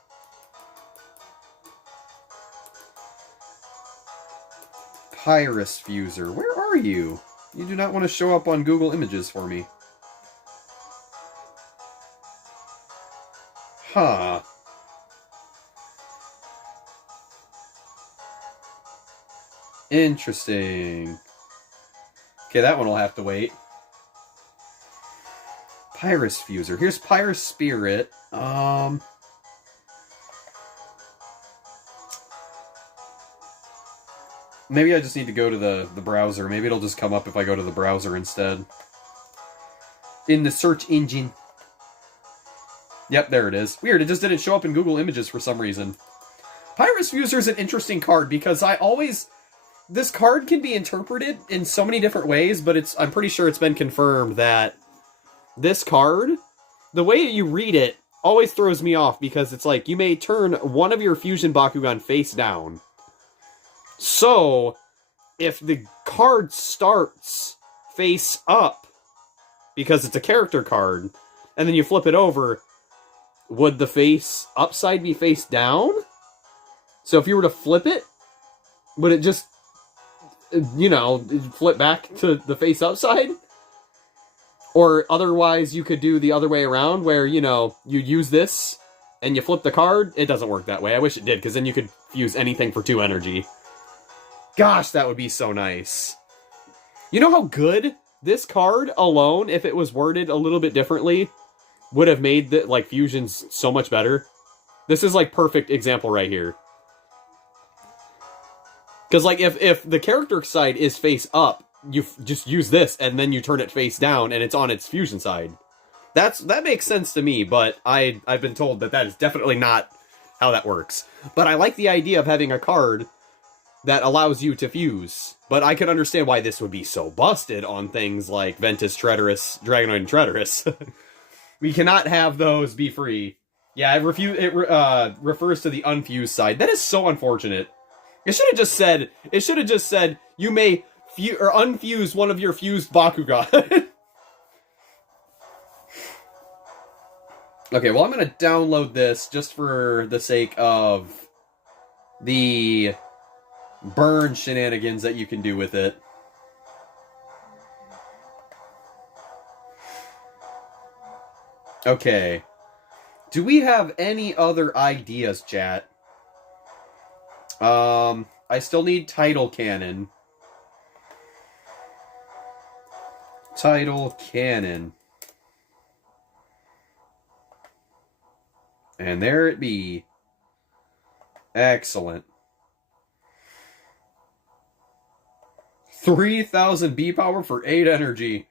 Pyrus Fuser, where are you? You do not want to show up on Google Images for me. Huh. Interesting. Okay, that one will have to wait. Pyrus Fuser. Here's Pyrus Spirit. Maybe I just need to go to the browser. Maybe it'll just come up if I go to the browser instead. In the search engine. Yep, there it is. Weird, it just didn't show up in Google Images for some reason. Pyrus Fuser is an interesting card because this card can be interpreted in so many different ways, but I'm pretty sure it's been confirmed that this card, the way you read it, always throws me off because it's like, you may turn one of your Fusion Bakugan face down. So, if the card starts face up, because it's a character card, and then you flip it over, would the face upside be face down? So if you were to flip it, would it just, flip back to the face upside? Or otherwise you could do the other way around where, you use this and you flip the card. It doesn't work that way. I wish it did, because then you could fuse anything for 2 energy. Gosh, that would be so nice. You know how good this card alone, if it was worded a little bit differently, would have made the fusions so much better? This is perfect example right here. Because, like, if the character side is face up, you just use this, and then you turn it face down, and it's on its fusion side. That makes sense to me, but I've been told that is definitely not how that works. But I like the idea of having a card that allows you to fuse. But I could understand why this would be so busted on things like Ventus, Treacherous, Dragonoid, and Treacherous. We cannot have those be free. Yeah, it refers to the unfused side. That is so unfortunate. It should have just said, you may unfuse one of your fused Bakugan. Okay, well, I'm going to download this just for the sake of the burn shenanigans that you can do with it. Okay. Do we have any other ideas, chat? I still need Title Cannon. Title Cannon. And there it be. Excellent. 3,000 B power for 8 energy.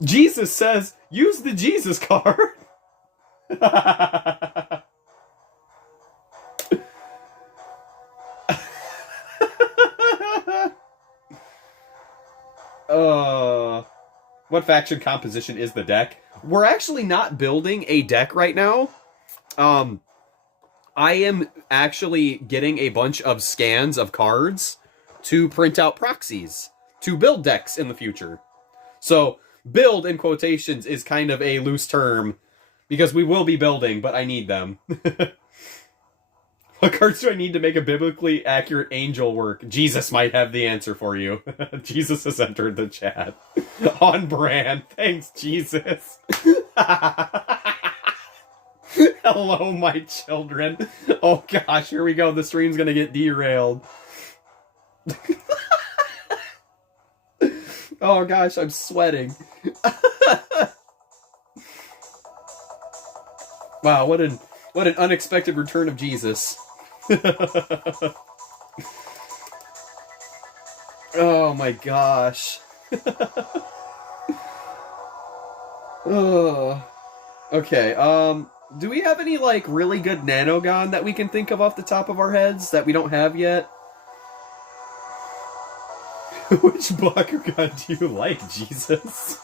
Jesus says, use the Jesus card. What faction composition is the deck? We're actually not building a deck right now. I am actually getting a bunch of scans of cards to print out proxies to build decks in the future. So, build, in quotations, is kind of a loose term, because we will be building, but I need them. What cards do I need to make a biblically accurate angel work? Jesus might have the answer for you. Jesus has entered the chat. On brand. Thanks, Jesus. Hello, my children. Oh gosh, here we go. The stream's gonna get derailed. Oh gosh, I'm sweating. Wow, what an unexpected return of Jesus. Oh my gosh. Oh. Okay, do we have any, like, really good Nanogon that we can think of off the top of our heads that we don't have yet? Which Bakugan do you like, Jesus?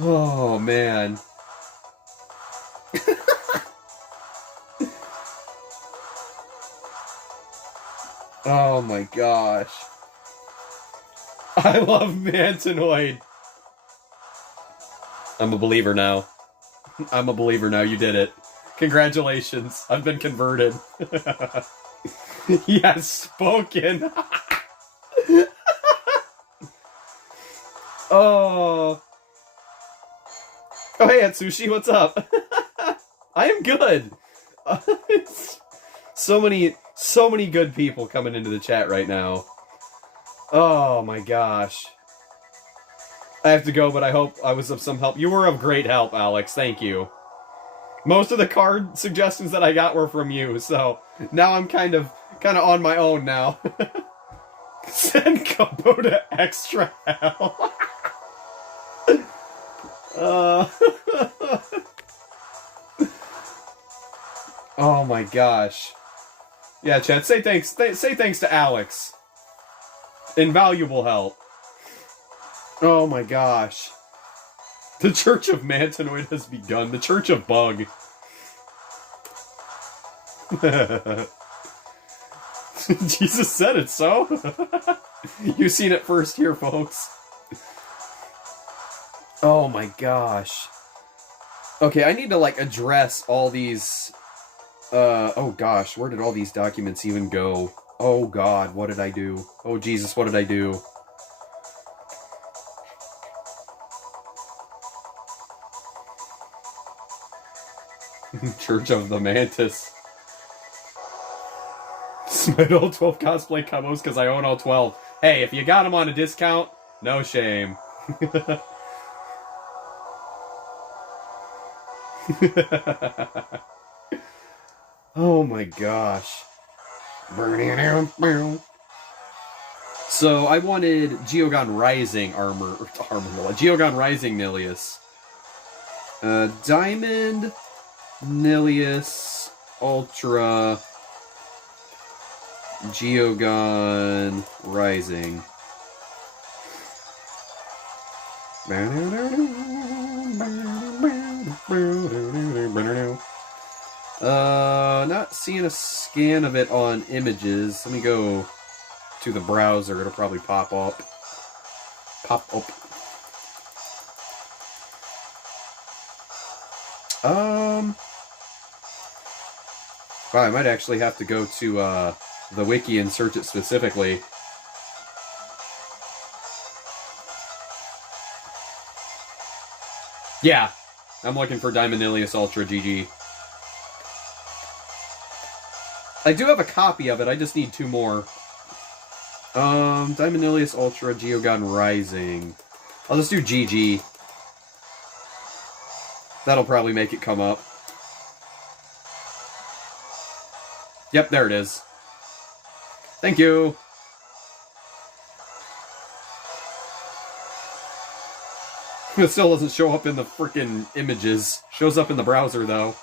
Oh, man. Oh my gosh. I love Mantanoid. I'm a believer now. I'm a believer now. You did it. Congratulations. I've been converted. He has spoken. Oh. Oh, hey, Atsushi, what's up? I am good. So many good people coming into the chat right now. Oh my gosh. I have to go, but I hope I was of some help. You were of great help, Alex. Thank you. Most of the card suggestions that I got were from you, so now I'm kind of on my own now. Send Kubota extra hell. Oh my gosh. Yeah, chat, say thanks to Alex. Invaluable help. Oh my gosh. The Church of Mantanoid has begun. The Church of Bug. Jesus said it, so? You've seen it first here, folks. Oh my gosh. Okay, I need to, like, address all these... oh gosh, where did all these documents even go? Oh god, what did I do? Oh Jesus, what did I do? Church of the Mantis. Smite all 12 cosplay combos because I own all 12. Hey, if you got them on a discount, no shame. Oh my gosh. So I wanted Geogon Rising armor, Geogon Rising Nilius. Diamond Nilius Ultra Geogon Rising. Not seeing a scan of it on images. Let me go to the browser. It'll probably pop up. Wow, I might actually have to go to the wiki and search it specifically. Yeah, I'm looking for Diamond Nilius Ultra GG. I do have a copy of it, I just need 2 more. Diamond Nilius Ultra Geogon Rising. I'll just do GG. That'll probably make it come up. Yep, there it is. Thank you. It still doesn't show up in the frickin' images. Shows up in the browser, though.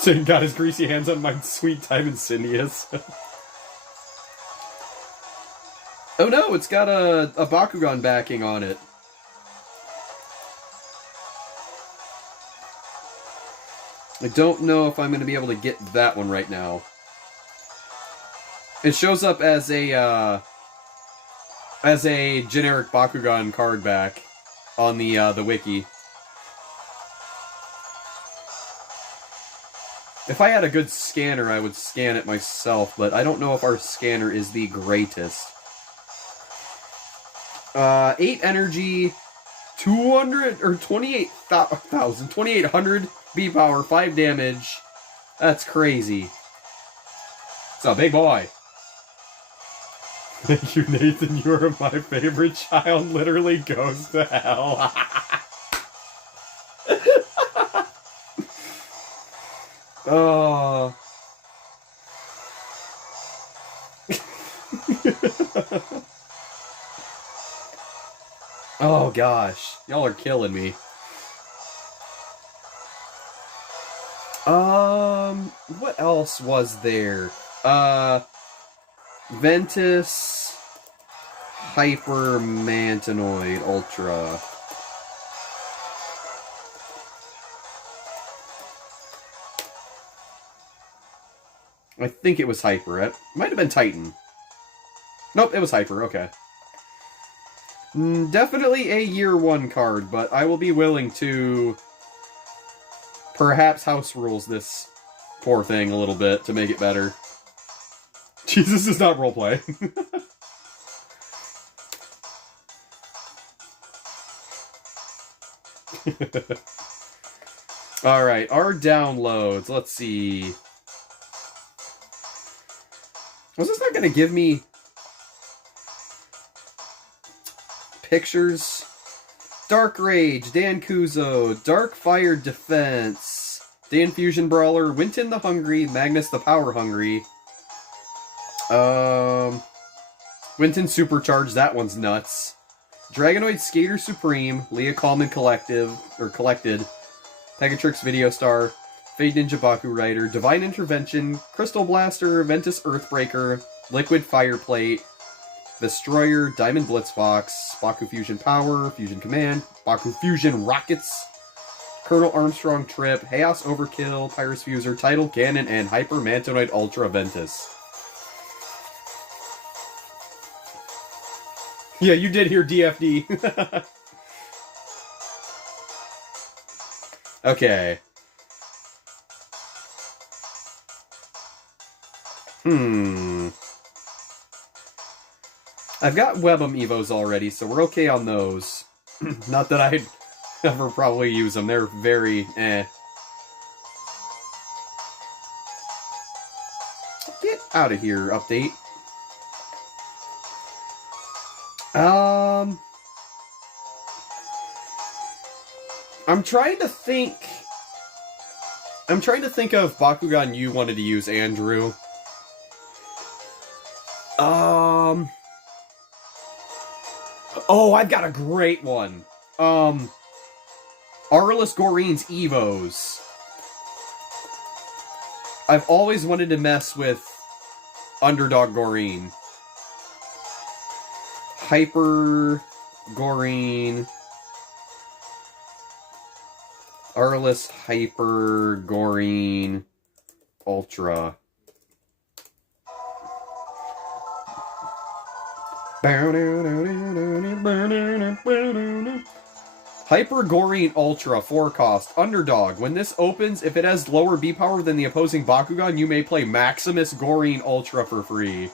So he got his greasy hands on my sweet Diamond Syndius. Oh no, it's got a Bakugan backing on it. I don't know if I'm going to be able to get that one right now. It shows up as a generic Bakugan card back on the wiki. If I had a good scanner, I would scan it myself, but I don't know if our scanner is the greatest. 8 energy, 200 or 2800 B power, 5 damage. That's crazy. It's a big boy. Thank you, Nathan. You are my favorite child. Literally goes to hell. Oh. Oh gosh, y'all are killing me. What else was there? Ventus Hyper Mantanoid Ultra. I think it was Hyper. It might have been Titan. Nope, it was Hyper. Okay. Definitely a year 1 card, but I will be willing to perhaps house rules this poor thing a little bit to make it better. Jesus is not roleplay. Alright, our downloads. Let's see. Was this not going to give me pictures? Dark Rage, Dan Kuzo, Dark Fire Defense, Dan Fusion Brawler, Winton the Hungry, Magnus the Power Hungry. Winton Supercharged, that one's nuts. Dragonoid Skater Supreme, Leah Kallman Collected, Pegatrix Video Star, Fade Ninja Baku Rider, Divine Intervention, Crystal Blaster, Ventus Earthbreaker, Liquid Fireplate, Destroyer, Diamond Blitzbox, Baku Fusion Power, Fusion Command, Baku Fusion Rockets, Colonel Armstrong Trip, Chaos Overkill, Pyrus Fuser, Tidal Cannon, and Hyper Mantanoid Ultra Ventus. Yeah, you did hear DFD. Okay. I've got Web'em Evos already, so we're okay on those. Not that I'd ever probably use them. They're very, out of here update. I'm trying to think of Bakugan you wanted to use, Andrew. Oh, I've got a great one. Arliss Gorin's Evos. I've always wanted to mess with Underdog Gorin. Hyper Gorin. Arliss Hyper Gorin Ultra. Hyper Gorin Ultra, 4 cost. Underdog. When this opens, if it has lower B power than the opposing Bakugan, you may play Maximus Gorin Ultra for free.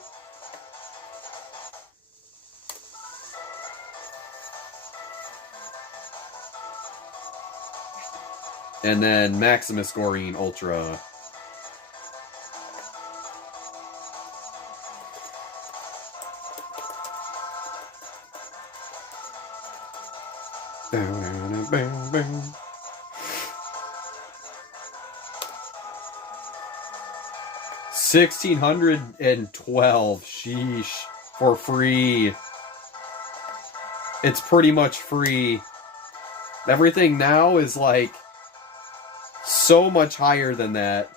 And then Maximus Gorin Ultra. Bam. 1,612. Sheesh. For free. It's pretty much free. Everything now is like so much higher than that.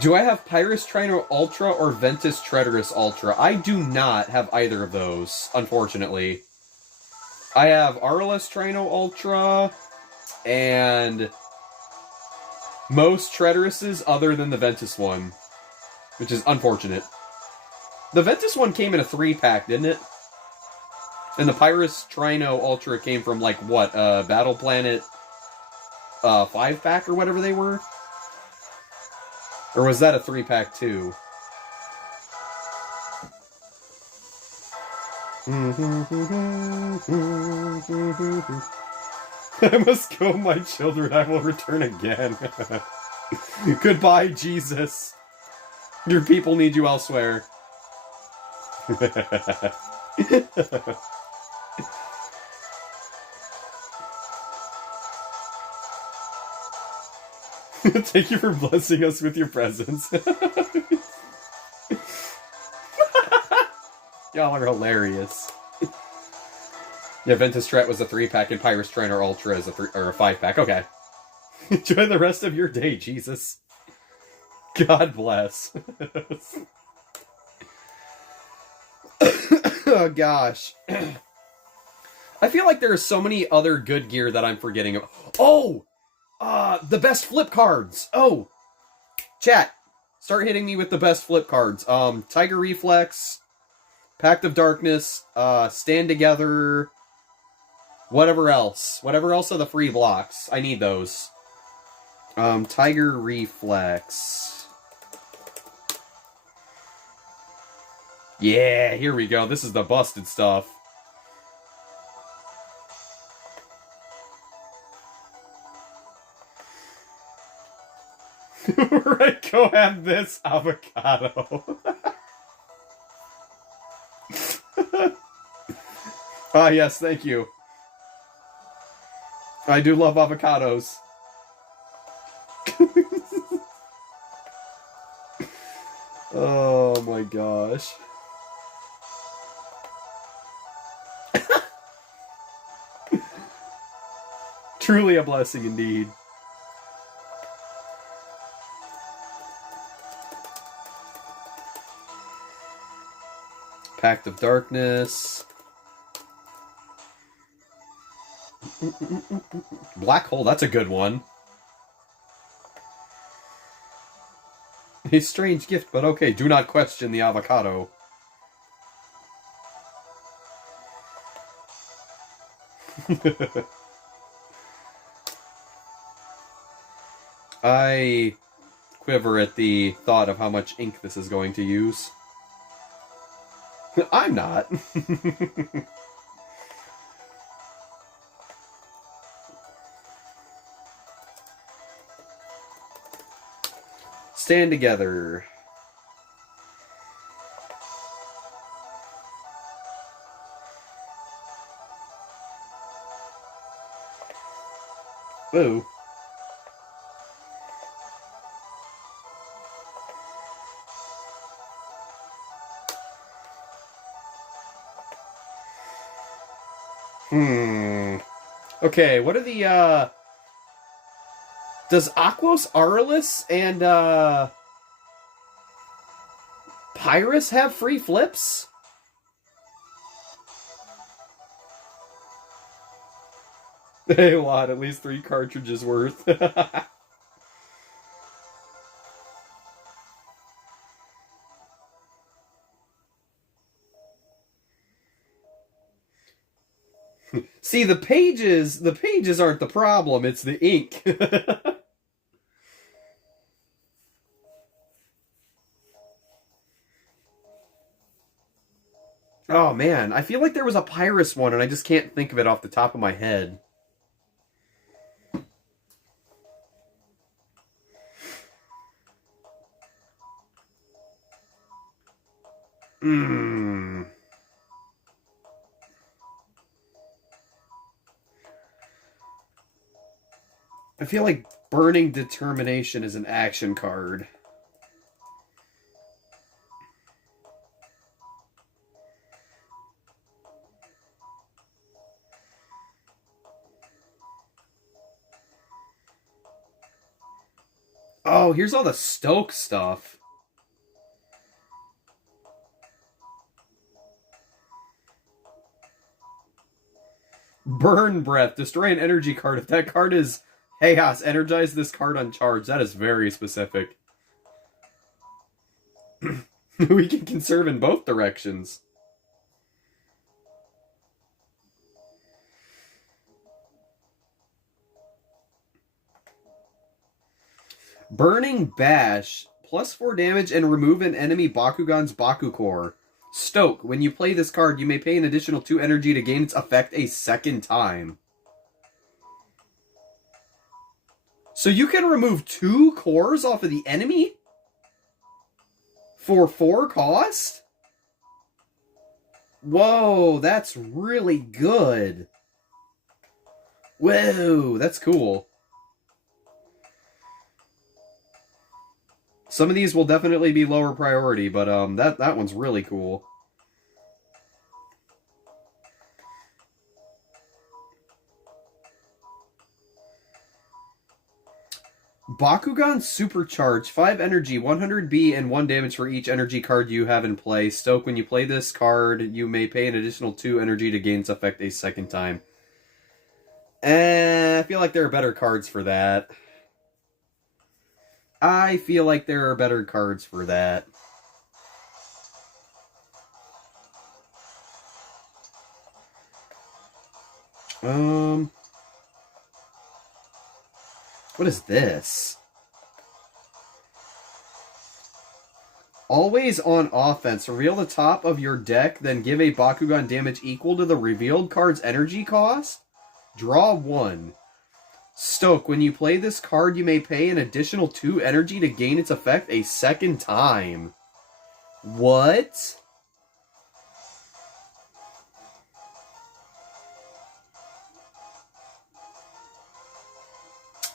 Do I have Pyrus Trino Ultra or Ventus Treacherous Ultra? I do not have either of those, unfortunately. I have Arliss Trino Ultra and most Treacherouses other than the Ventus one, which is unfortunate. The Ventus one came in a 3-pack, didn't it? And the Pyrus Trino Ultra came from, like, what, Battle Planet 5-pack or whatever they were? Or was that a 3-pack too? I must go, my children. I will return again. Goodbye, Jesus. Your people need you elsewhere. Thank you for blessing us with your presence. Y'all are hilarious. Yeah, Ventus Strat was a 3-pack and Pyrus Triner Ultra is a 5-pack. Okay. Enjoy the rest of your day, Jesus. God bless. Oh, gosh. I feel like there are so many other good gear that I'm forgetting about. Oh! The best flip cards. Oh, chat, start hitting me with the best flip cards. Tiger Reflex, Pact of Darkness, Stand Together, whatever else are the free blocks. I need those. Tiger Reflex. Yeah, here we go. This is the busted stuff. Right, go have this avocado. Ah, yes, thank you. I do love avocados. Oh my gosh. Truly a blessing indeed. Pact of Darkness. Black Hole, that's a good one. A strange gift, but okay. Do not question the avocado. I quiver at the thought of how much ink this is going to use. I'm not. Stand together. Ooh. Okay, what are the, does Aquos, Aurelus, and, Pyrus have free flips? A lot, at least 3 cartridges worth. See, the pages aren't the problem, it's the ink. Oh man, I feel like there was a Pyrus one and I just can't think of it off the top of my head. I feel like Burning Determination is an action card. Oh, here's all the Stoke stuff. Burn Breath. Destroy an energy card. If that card is Chaos, energize this card on charge. That is very specific. We can conserve in both directions. Burning Bash. +4 damage and remove an enemy Bakugan's Baku Core. Stoke. When you play this card, you may pay an additional 2 energy to gain its effect a second time. So you can remove 2 cores off of the enemy? For 4 cost? Whoa, that's really good. Whoa, that's cool. Some of these will definitely be lower priority, but that one's really cool. Bakugan Supercharge, 5 energy, 100B, and 1 damage for each energy card you have in play. Stoke, when you play this card, you may pay an additional 2 energy to gain its effect a second time. I feel like there are better cards for that. I feel like there are better cards for that. What is this? Always on offense. Reveal the top of your deck, then give a Bakugan damage equal to the revealed card's energy cost. Draw 1. Stoke, when you play this card, you may pay an additional 2 energy to gain its effect a second time. What?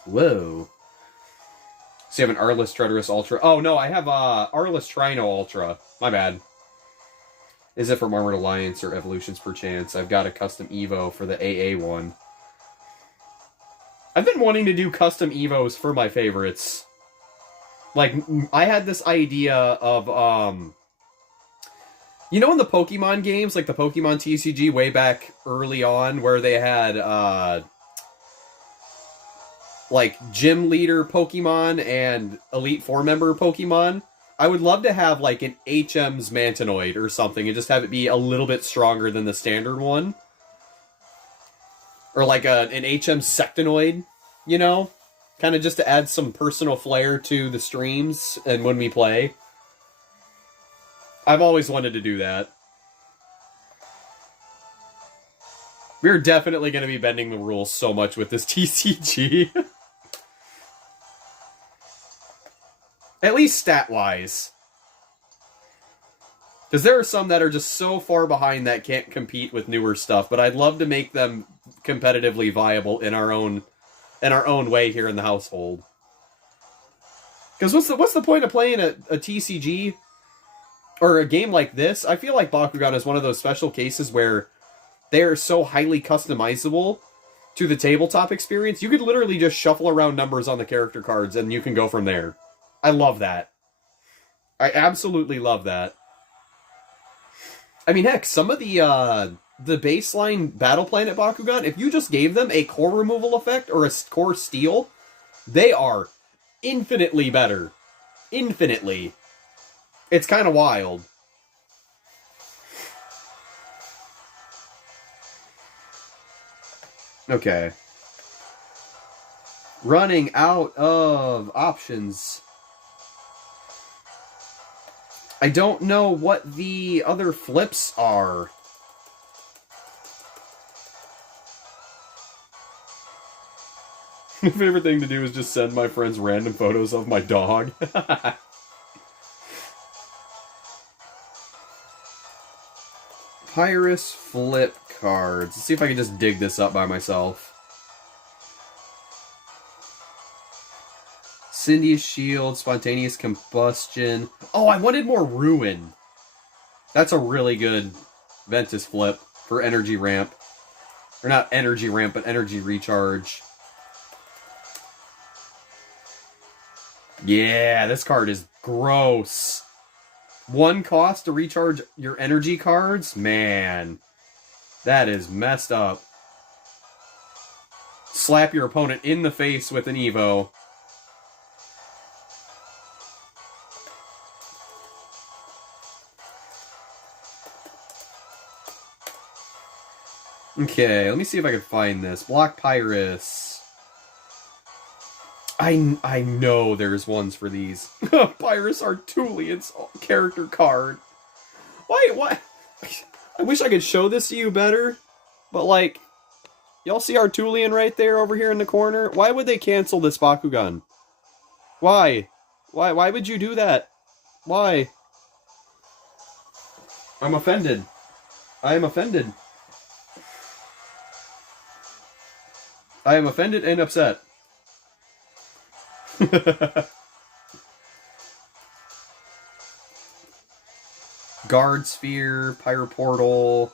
Whoa. So you have an Arliss Treacherous Ultra. Oh, no, I have Arliss Trino Ultra. My bad. Is it from Armored Alliance or Evolutions Perchance? I've got a custom Evo for the AA one. I've been wanting to do custom Evos for my favorites. Like, I had this idea of, you know in the Pokemon games, like the Pokemon TCG way back early on, where they had, like, gym leader Pokemon and Elite Four member Pokemon? I would love to have, like, an HM's Mantinoid or something, and just have it be a little bit stronger than the standard one. Or, like, an HM Sectinoid, you know? Kind of just to add some personal flair to the streams and when we play. I've always wanted to do that. We're definitely going to be bending the rules so much with this TCG. At least stat-wise. Because there are some that are just so far behind that can't compete with newer stuff, but I'd love to make them competitively viable in our own way here in the household. Because what's the point of playing a TCG or a game like this? I feel like Bakugan is one of those special cases where they are so highly customizable to the tabletop experience. You could literally just shuffle around numbers on the character cards and you can go from there. I love that. I absolutely love that. I mean, heck, some of the baseline Battle Planet Bakugan, if you just gave them a core removal effect or a core steal, they are infinitely better. Infinitely. It's kind of wild. Okay. Running out of options. I don't know what the other flips are. My favorite thing to do is just send my friends random photos of my dog. Pyrus flip cards. Let's see if I can just dig this up by myself. Cindy's Shield, Spontaneous Combustion. Oh, I wanted more Ruin. That's a really good Ventus flip for Energy Ramp. Or not Energy Ramp, but Energy Recharge. Yeah, this card is gross. 1 cost to recharge your energy cards? Man, that is messed up. Slap your opponent in the face with an Evo. Okay, let me see if I can find this. Block Pyrus. I know there's ones for these. Pyrus Artulian's character card. Why? I wish I could show this to you better. But, like, y'all see Artulian right there over here in the corner? Why would they cancel this Bakugan? Why? Why would you do that? Why? I'm offended. I am offended. I am offended and upset. Guard Sphere, Pyroportal.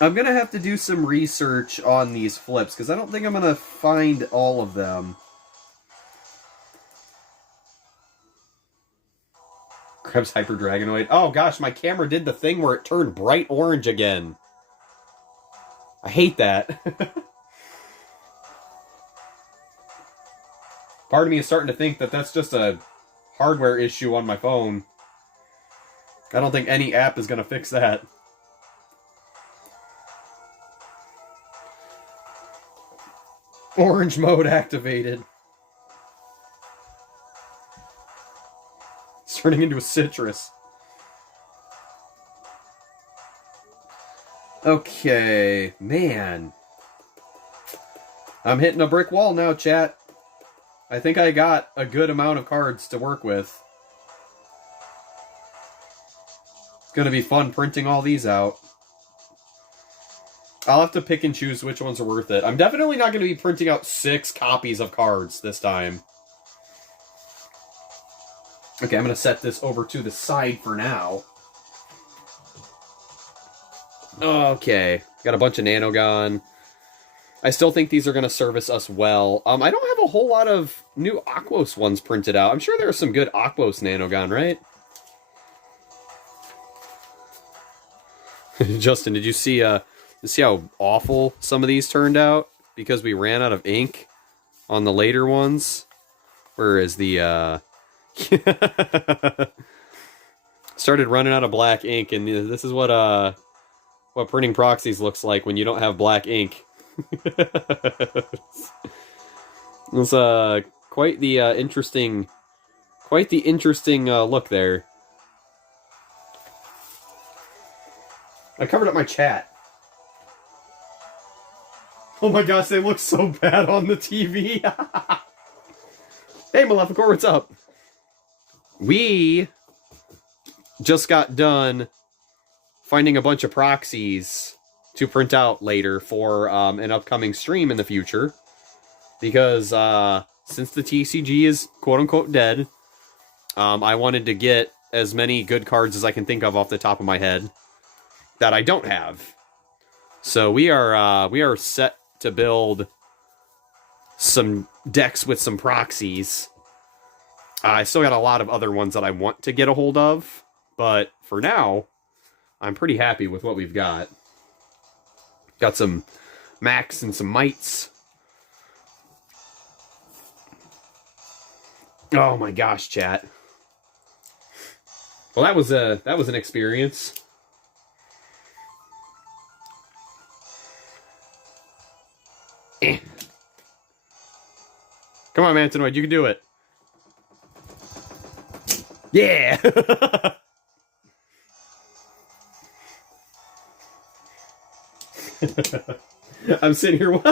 I'm gonna have to do some research on these flips, because I don't think I'm gonna find all of them. Krebs Hyper Dragonoid. Oh gosh, my camera did the thing where it turned bright orange again. I hate that. Part of me is starting to think that that's just a hardware issue on my phone. I don't think any app is going to fix that. Orange mode activated. It's turning into a citrus. Okay, man. I'm hitting a brick wall now, chat. I think I got a good amount of cards to work with. It's gonna be fun printing all these out. I'll have to pick and choose which ones are worth it. I'm definitely not gonna be printing out 6 copies of cards this time. Okay, I'm gonna set this over to the side for now. Okay, got a bunch of Nanogon. I still think these are going to service us well. I don't have a whole lot of new Aquos ones printed out. I'm sure there are some good Aquos Nanogon, right? Justin, did you see how awful some of these turned out? Because we ran out of ink on the later ones. Where is the... Started running out of black ink, and this is what printing proxies looks like when you don't have black ink. It's quite the interesting look there. I covered up my chat. Oh my gosh, they look so bad on the TV. Hey, Maleficor, what's up? We just got done finding a bunch of proxies to print out later for an upcoming stream in the future. Because since the TCG is quote-unquote dead, I wanted to get as many good cards as I can think of off the top of my head that I don't have. So we are set to build some decks with some proxies. I still got a lot of other ones that I want to get a hold of, but for now, I'm pretty happy with what we've got. Got some Max and some Mites. Oh my gosh, chat. Well, that was an experience. Come on, Mantanoid, you can do it. Yeah! I'm sitting here watching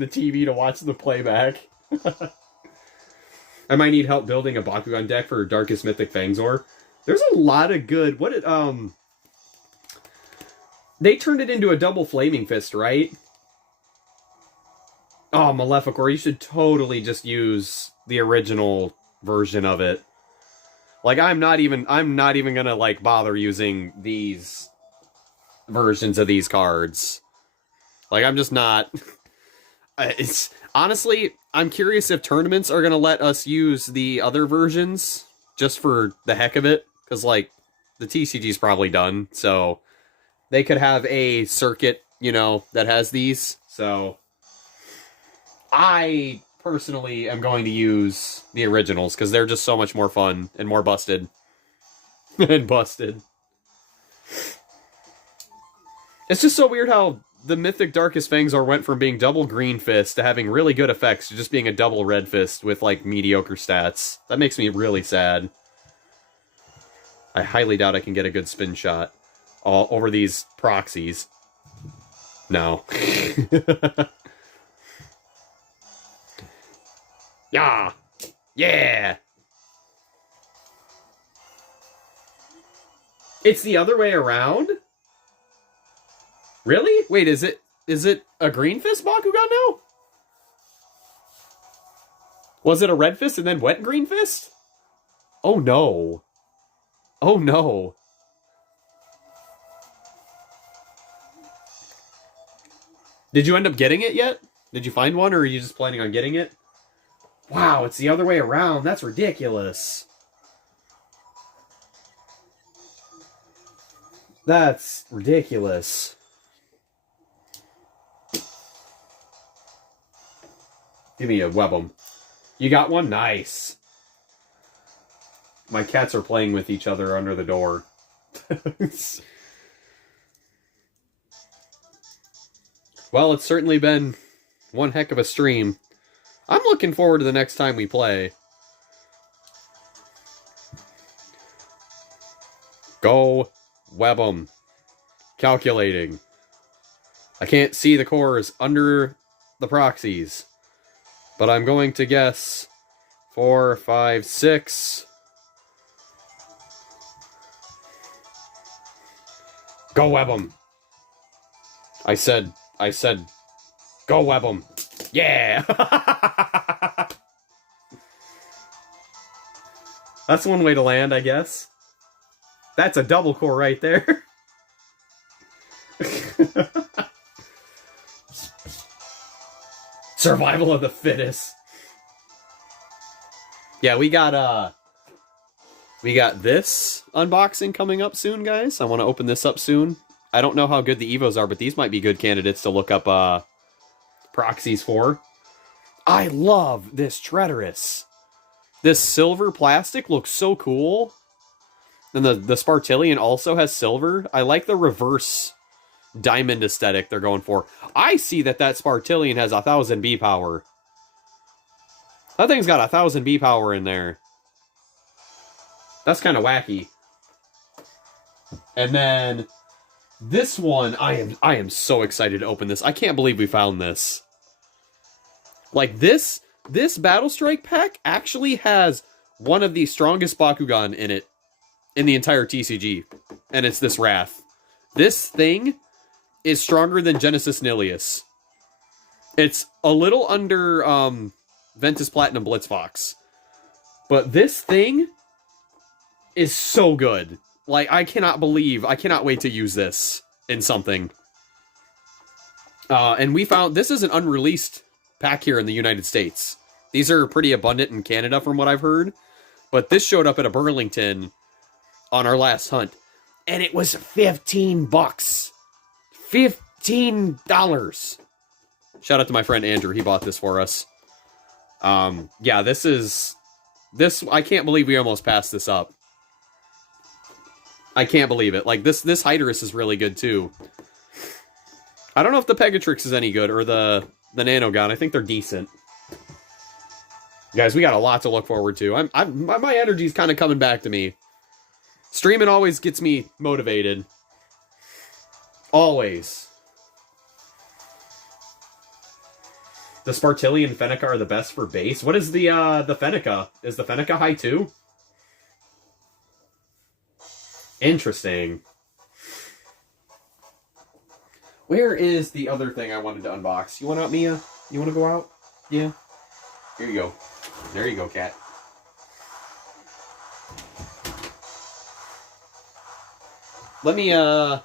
the TV to watch the playback. I might need help building a Bakugan deck for Darkest Mythic Fangzor. There's a lot of good... They turned it into a double Flaming Fist, right? Oh, Maleficor, you should totally just use the original version of it. Like, I'm not even gonna, like, bother using these versions of these cards. Like, I'm just not... Honestly, I'm curious if tournaments are gonna let us use the other versions, just for the heck of it. Because, like, the TCG's probably done, so... They could have a circuit, you know, that has these, so... I personally am going to use the originals, because they're just so much more fun, and more busted. And busted. It's just so weird how the Mythic Darkest Fangzor went from being double Green Fist to having really good effects to just being a double Red Fist with, like, mediocre stats. That makes me really sad. I highly doubt I can get a good spin shot all over these proxies. No. Yeah! Yeah! It's the other way around? Really? Wait, is it a Green Fist Bakugan now? Was it a Red Fist and then went Green Fist? Oh no. Oh no. Did you end up getting it yet? Did you find one, or are you just planning on getting it? Wow, it's the other way around. That's ridiculous. That's ridiculous. Give me a Web'em. You got one? Nice. My cats are playing with each other under the door. Well, it's certainly been one heck of a stream. I'm looking forward to the next time we play. Go Web'em. Calculating. I can't see the cores under the proxies, but I'm going to guess 4, 5, 6. Go Web'em. I said, go Web'em. Yeah! That's one way to land, I guess. That's a double core right there. Survival of the fittest. Yeah, we got this unboxing coming up soon, guys. I want to open this up soon. I don't know how good the Evos are, but these might be good candidates to look up proxies for. I love this Treacherous. This silver plastic looks so cool. And the Spartillion also has silver. I like the reverse diamond aesthetic they're going for. I see that Spartillion has 1,000 B power. That thing's got 1,000 B power in there. That's kind of wacky. And then this one, I am so excited to open this. I can't believe we found this. Like, this Battle Strike pack actually has one of the strongest Bakugan in it in the entire TCG. And it's this Wrath. This thing is stronger than Genesis Nilius. It's a little under Ventus Platinum Blitzfox. But this thing is so good. Like, I cannot wait to use this in something. And we found, this is an unreleased pack here in the United States. These are pretty abundant in Canada from what I've heard. But this showed up at a Burlington on our last hunt. And it was $15. $15. Shout out to my friend Andrew. He bought this for us. Yeah, this, I can't believe we almost passed this up. I can't believe it. Like, this Hydrus is really good, too. I don't know if the Pegatrix is any good, or the Nanogon. I think they're decent. Guys, we got a lot to look forward to. My energy's kind of coming back to me. Streaming always gets me motivated. Always. The Spartilli and Fenneca are the best for base. What is the Fenneca? Is the Fenneca high too? Interesting. Where is the other thing I wanted to unbox? You want out, Mia? You want to go out? Yeah? Here you go. There you go, cat. Let me, I've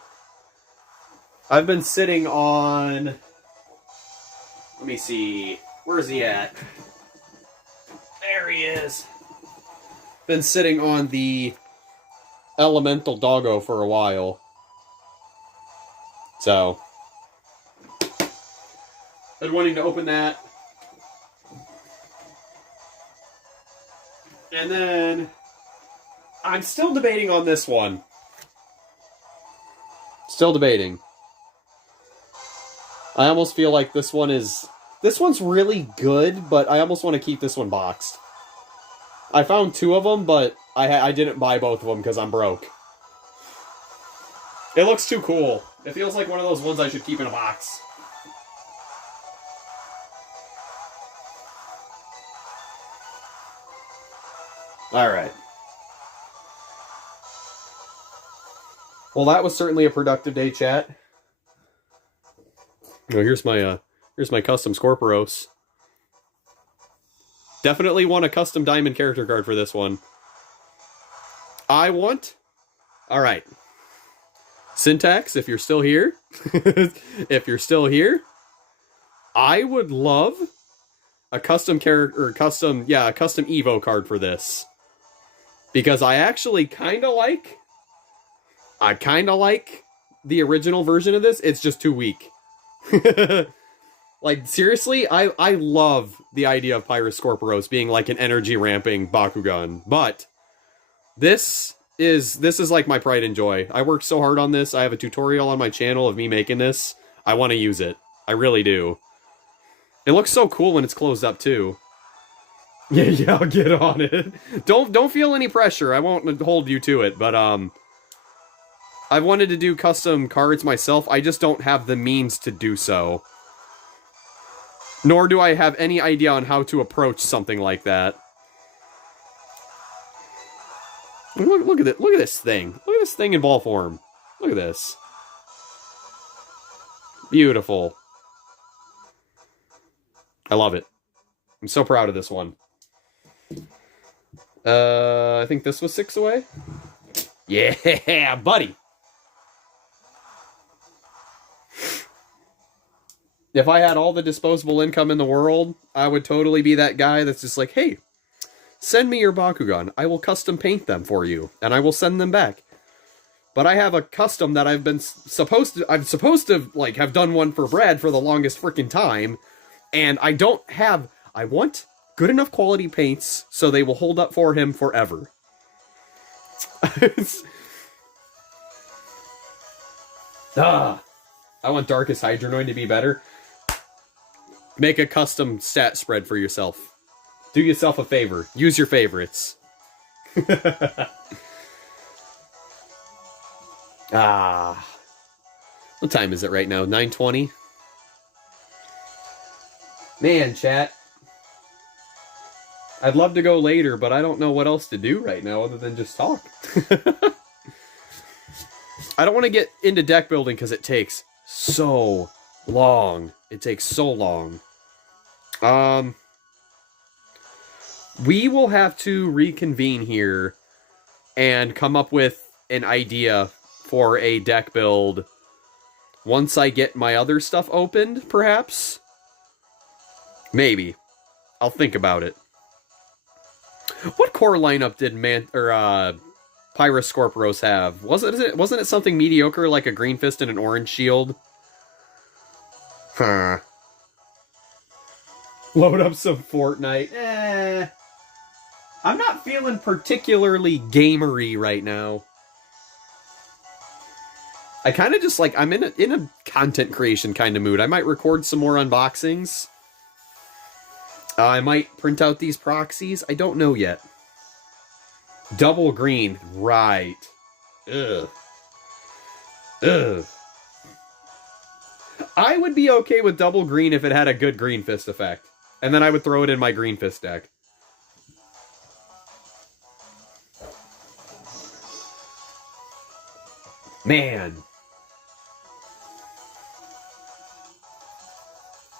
been sitting on... Let me see. Where is he at? There he is. Been sitting on the Elemental Doggo for a while. So, been wanting to open that. And then, I'm still debating on this one. Still debating. I almost feel like this one's really good, but I almost want to keep this one boxed. I found 2 of them, but I didn't buy both of them because I'm broke. It looks too cool. It feels like one of those ones I should keep in a box. Alright. Well, that was certainly a productive day, chat. Oh, here's my custom Scorpiros. Definitely want a custom diamond character card for this one. I want... Alright. Syntax, if you're still here. If you're still here. I would love a custom character, or a custom Evo card for this. Because I actually kind of like the original version of this. It's just too weak. Like, seriously, I love the idea of Pyrus Scorpiros being like an energy ramping Bakugan, but this is like my pride and joy. I worked so hard on this. I have a tutorial on my channel of me making this. I want to use it. I really do. It looks so cool when it's closed up too. Yeah, I'll get on it. Don't feel any pressure. I won't hold you to it, but I've wanted to do custom cards myself. I just don't have the means to do so. Nor do I have any idea on how to approach something like that. Look at it. Look at this thing. Look at this thing in ball form. Look at this. Beautiful. I love it. I'm so proud of this one. I think this was 6 away. Yeah, buddy. If I had all the disposable income in the world, I would totally be that guy that's just like, hey, send me your Bakugan. I will custom paint them for you, and I will send them back. But I have a custom that I'm supposed to like have done one for Brad for the longest freaking time, and I don't have. I want good enough quality paints so they will hold up for him forever. I want Darkest Hydronoid to be better. Make a custom stat spread for yourself. Do yourself a favor. Use your favorites. What time is it right now? 9:20? Man, chat. I'd love to go later, but I don't know what else to do right now other than just talk. I don't want to get into deck building because it takes so long. It takes so long. We will have to reconvene here and come up with an idea for a deck build once I get my other stuff opened, perhaps? Maybe. I'll think about it. What core lineup did Pyrus Scorpios have? Wasn't it something mediocre like a green fist and an orange shield? Huh. Load up some Fortnite. I'm not feeling particularly gamery right now. I kind of just I'm in a content creation kind of mood. I might record some more unboxings. I might print out these proxies. I don't know yet. Double green. Right. Ugh. Ugh. I would be okay with double green if it had a good green fist effect. And then I would throw it in my green fist deck. Man.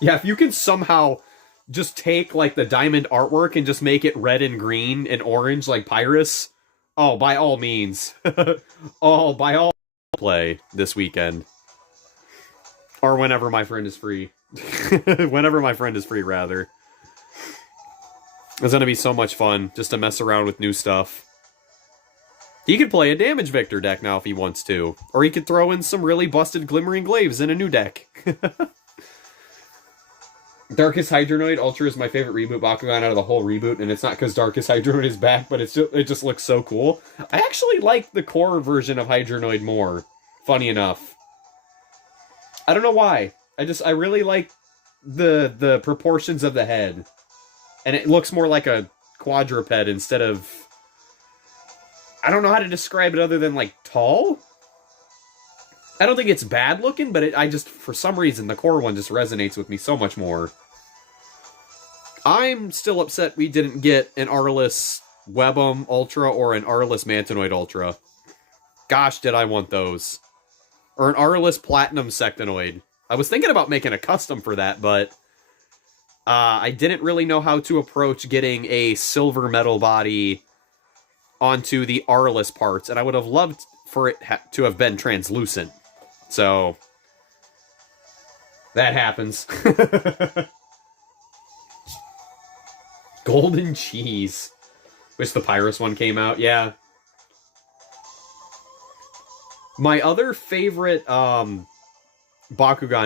Yeah, if you can somehow just take, the diamond artwork and just make it red and green and orange like Pyrus, oh, by all means. Oh, by all play this weekend. Or whenever my friend is free. Whenever my friend is free, rather. It's gonna be so much fun just to mess around with new stuff. He could play a Damage Victor deck now if he wants to. Or he could throw in some really busted Glimmering Glaives in a new deck. Darkest Hydronoid Ultra is my favorite reboot Bakugan out of the whole reboot, and it's not because Darkest Hydronoid is back, but it just looks so cool. I actually like the core version of Hydronoid more, funny enough. I don't know why. I really like the proportions of the head. And it looks more like a quadruped instead of... I don't know how to describe it other than, tall? I don't think it's bad looking, but for some reason, the core one just resonates with me so much more. I'm still upset we didn't get an Arliss Webum Ultra or an Arliss Mantinoid Ultra. Gosh, did I want those. Or an Arliss Platinum Sectinoid. I was thinking about making a custom for that, but I didn't really know how to approach getting a silver metal body onto the Arliss parts, and I would have loved for it to have been translucent. So, that happens. Golden Cheese. Wish the Pyrus one came out, yeah. My other favorite Bakugan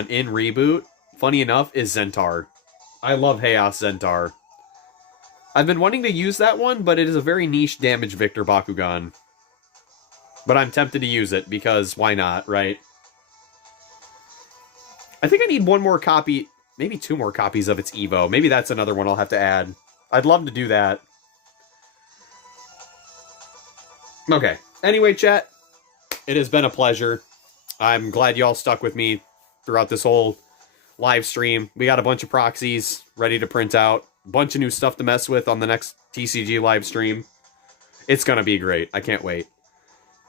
in Reboot, funny enough, is Zentar. I love Chaos Zentar. I've been wanting to use that one, but it is a very niche Damage Victor Bakugan. But I'm tempted to use it, because why not, right? I think I need one more copy, maybe 2 more copies of its Evo. Maybe that's another one I'll have to add. I'd love to do that. Okay. Anyway, chat, it has been a pleasure. I'm glad you all stuck with me throughout this whole live stream. We got a bunch of proxies ready to print out. A bunch of new stuff to mess with on the next TCG live stream. It's going to be great. I can't wait.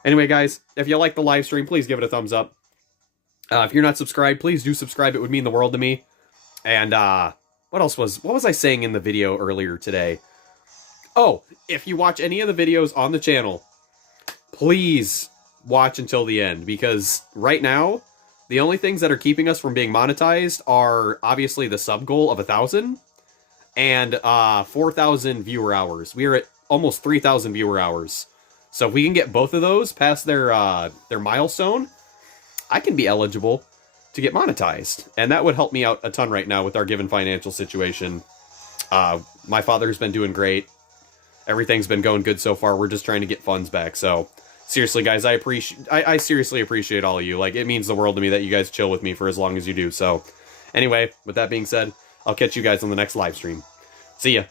Anyway, guys, if you like the live stream, please give it a thumbs up. If you're not subscribed, please do subscribe. It would mean the world to me. And, what was I saying in the video earlier today? Oh, if you watch any of the videos on the channel, please watch until the end, because right now, the only things that are keeping us from being monetized are obviously the sub goal of 1,000 and 4,000 viewer hours. We are at almost 3,000 viewer hours. So if we can get both of those past their milestone, I can be eligible to get monetized. And that would help me out a ton right now with our given financial situation. My father's been doing great. Everything's been going good so far. We're just trying to get funds back. So seriously, guys, I seriously appreciate all of you. It means the world to me that you guys chill with me for as long as you do. So anyway, with that being said, I'll catch you guys on the next live stream. See ya.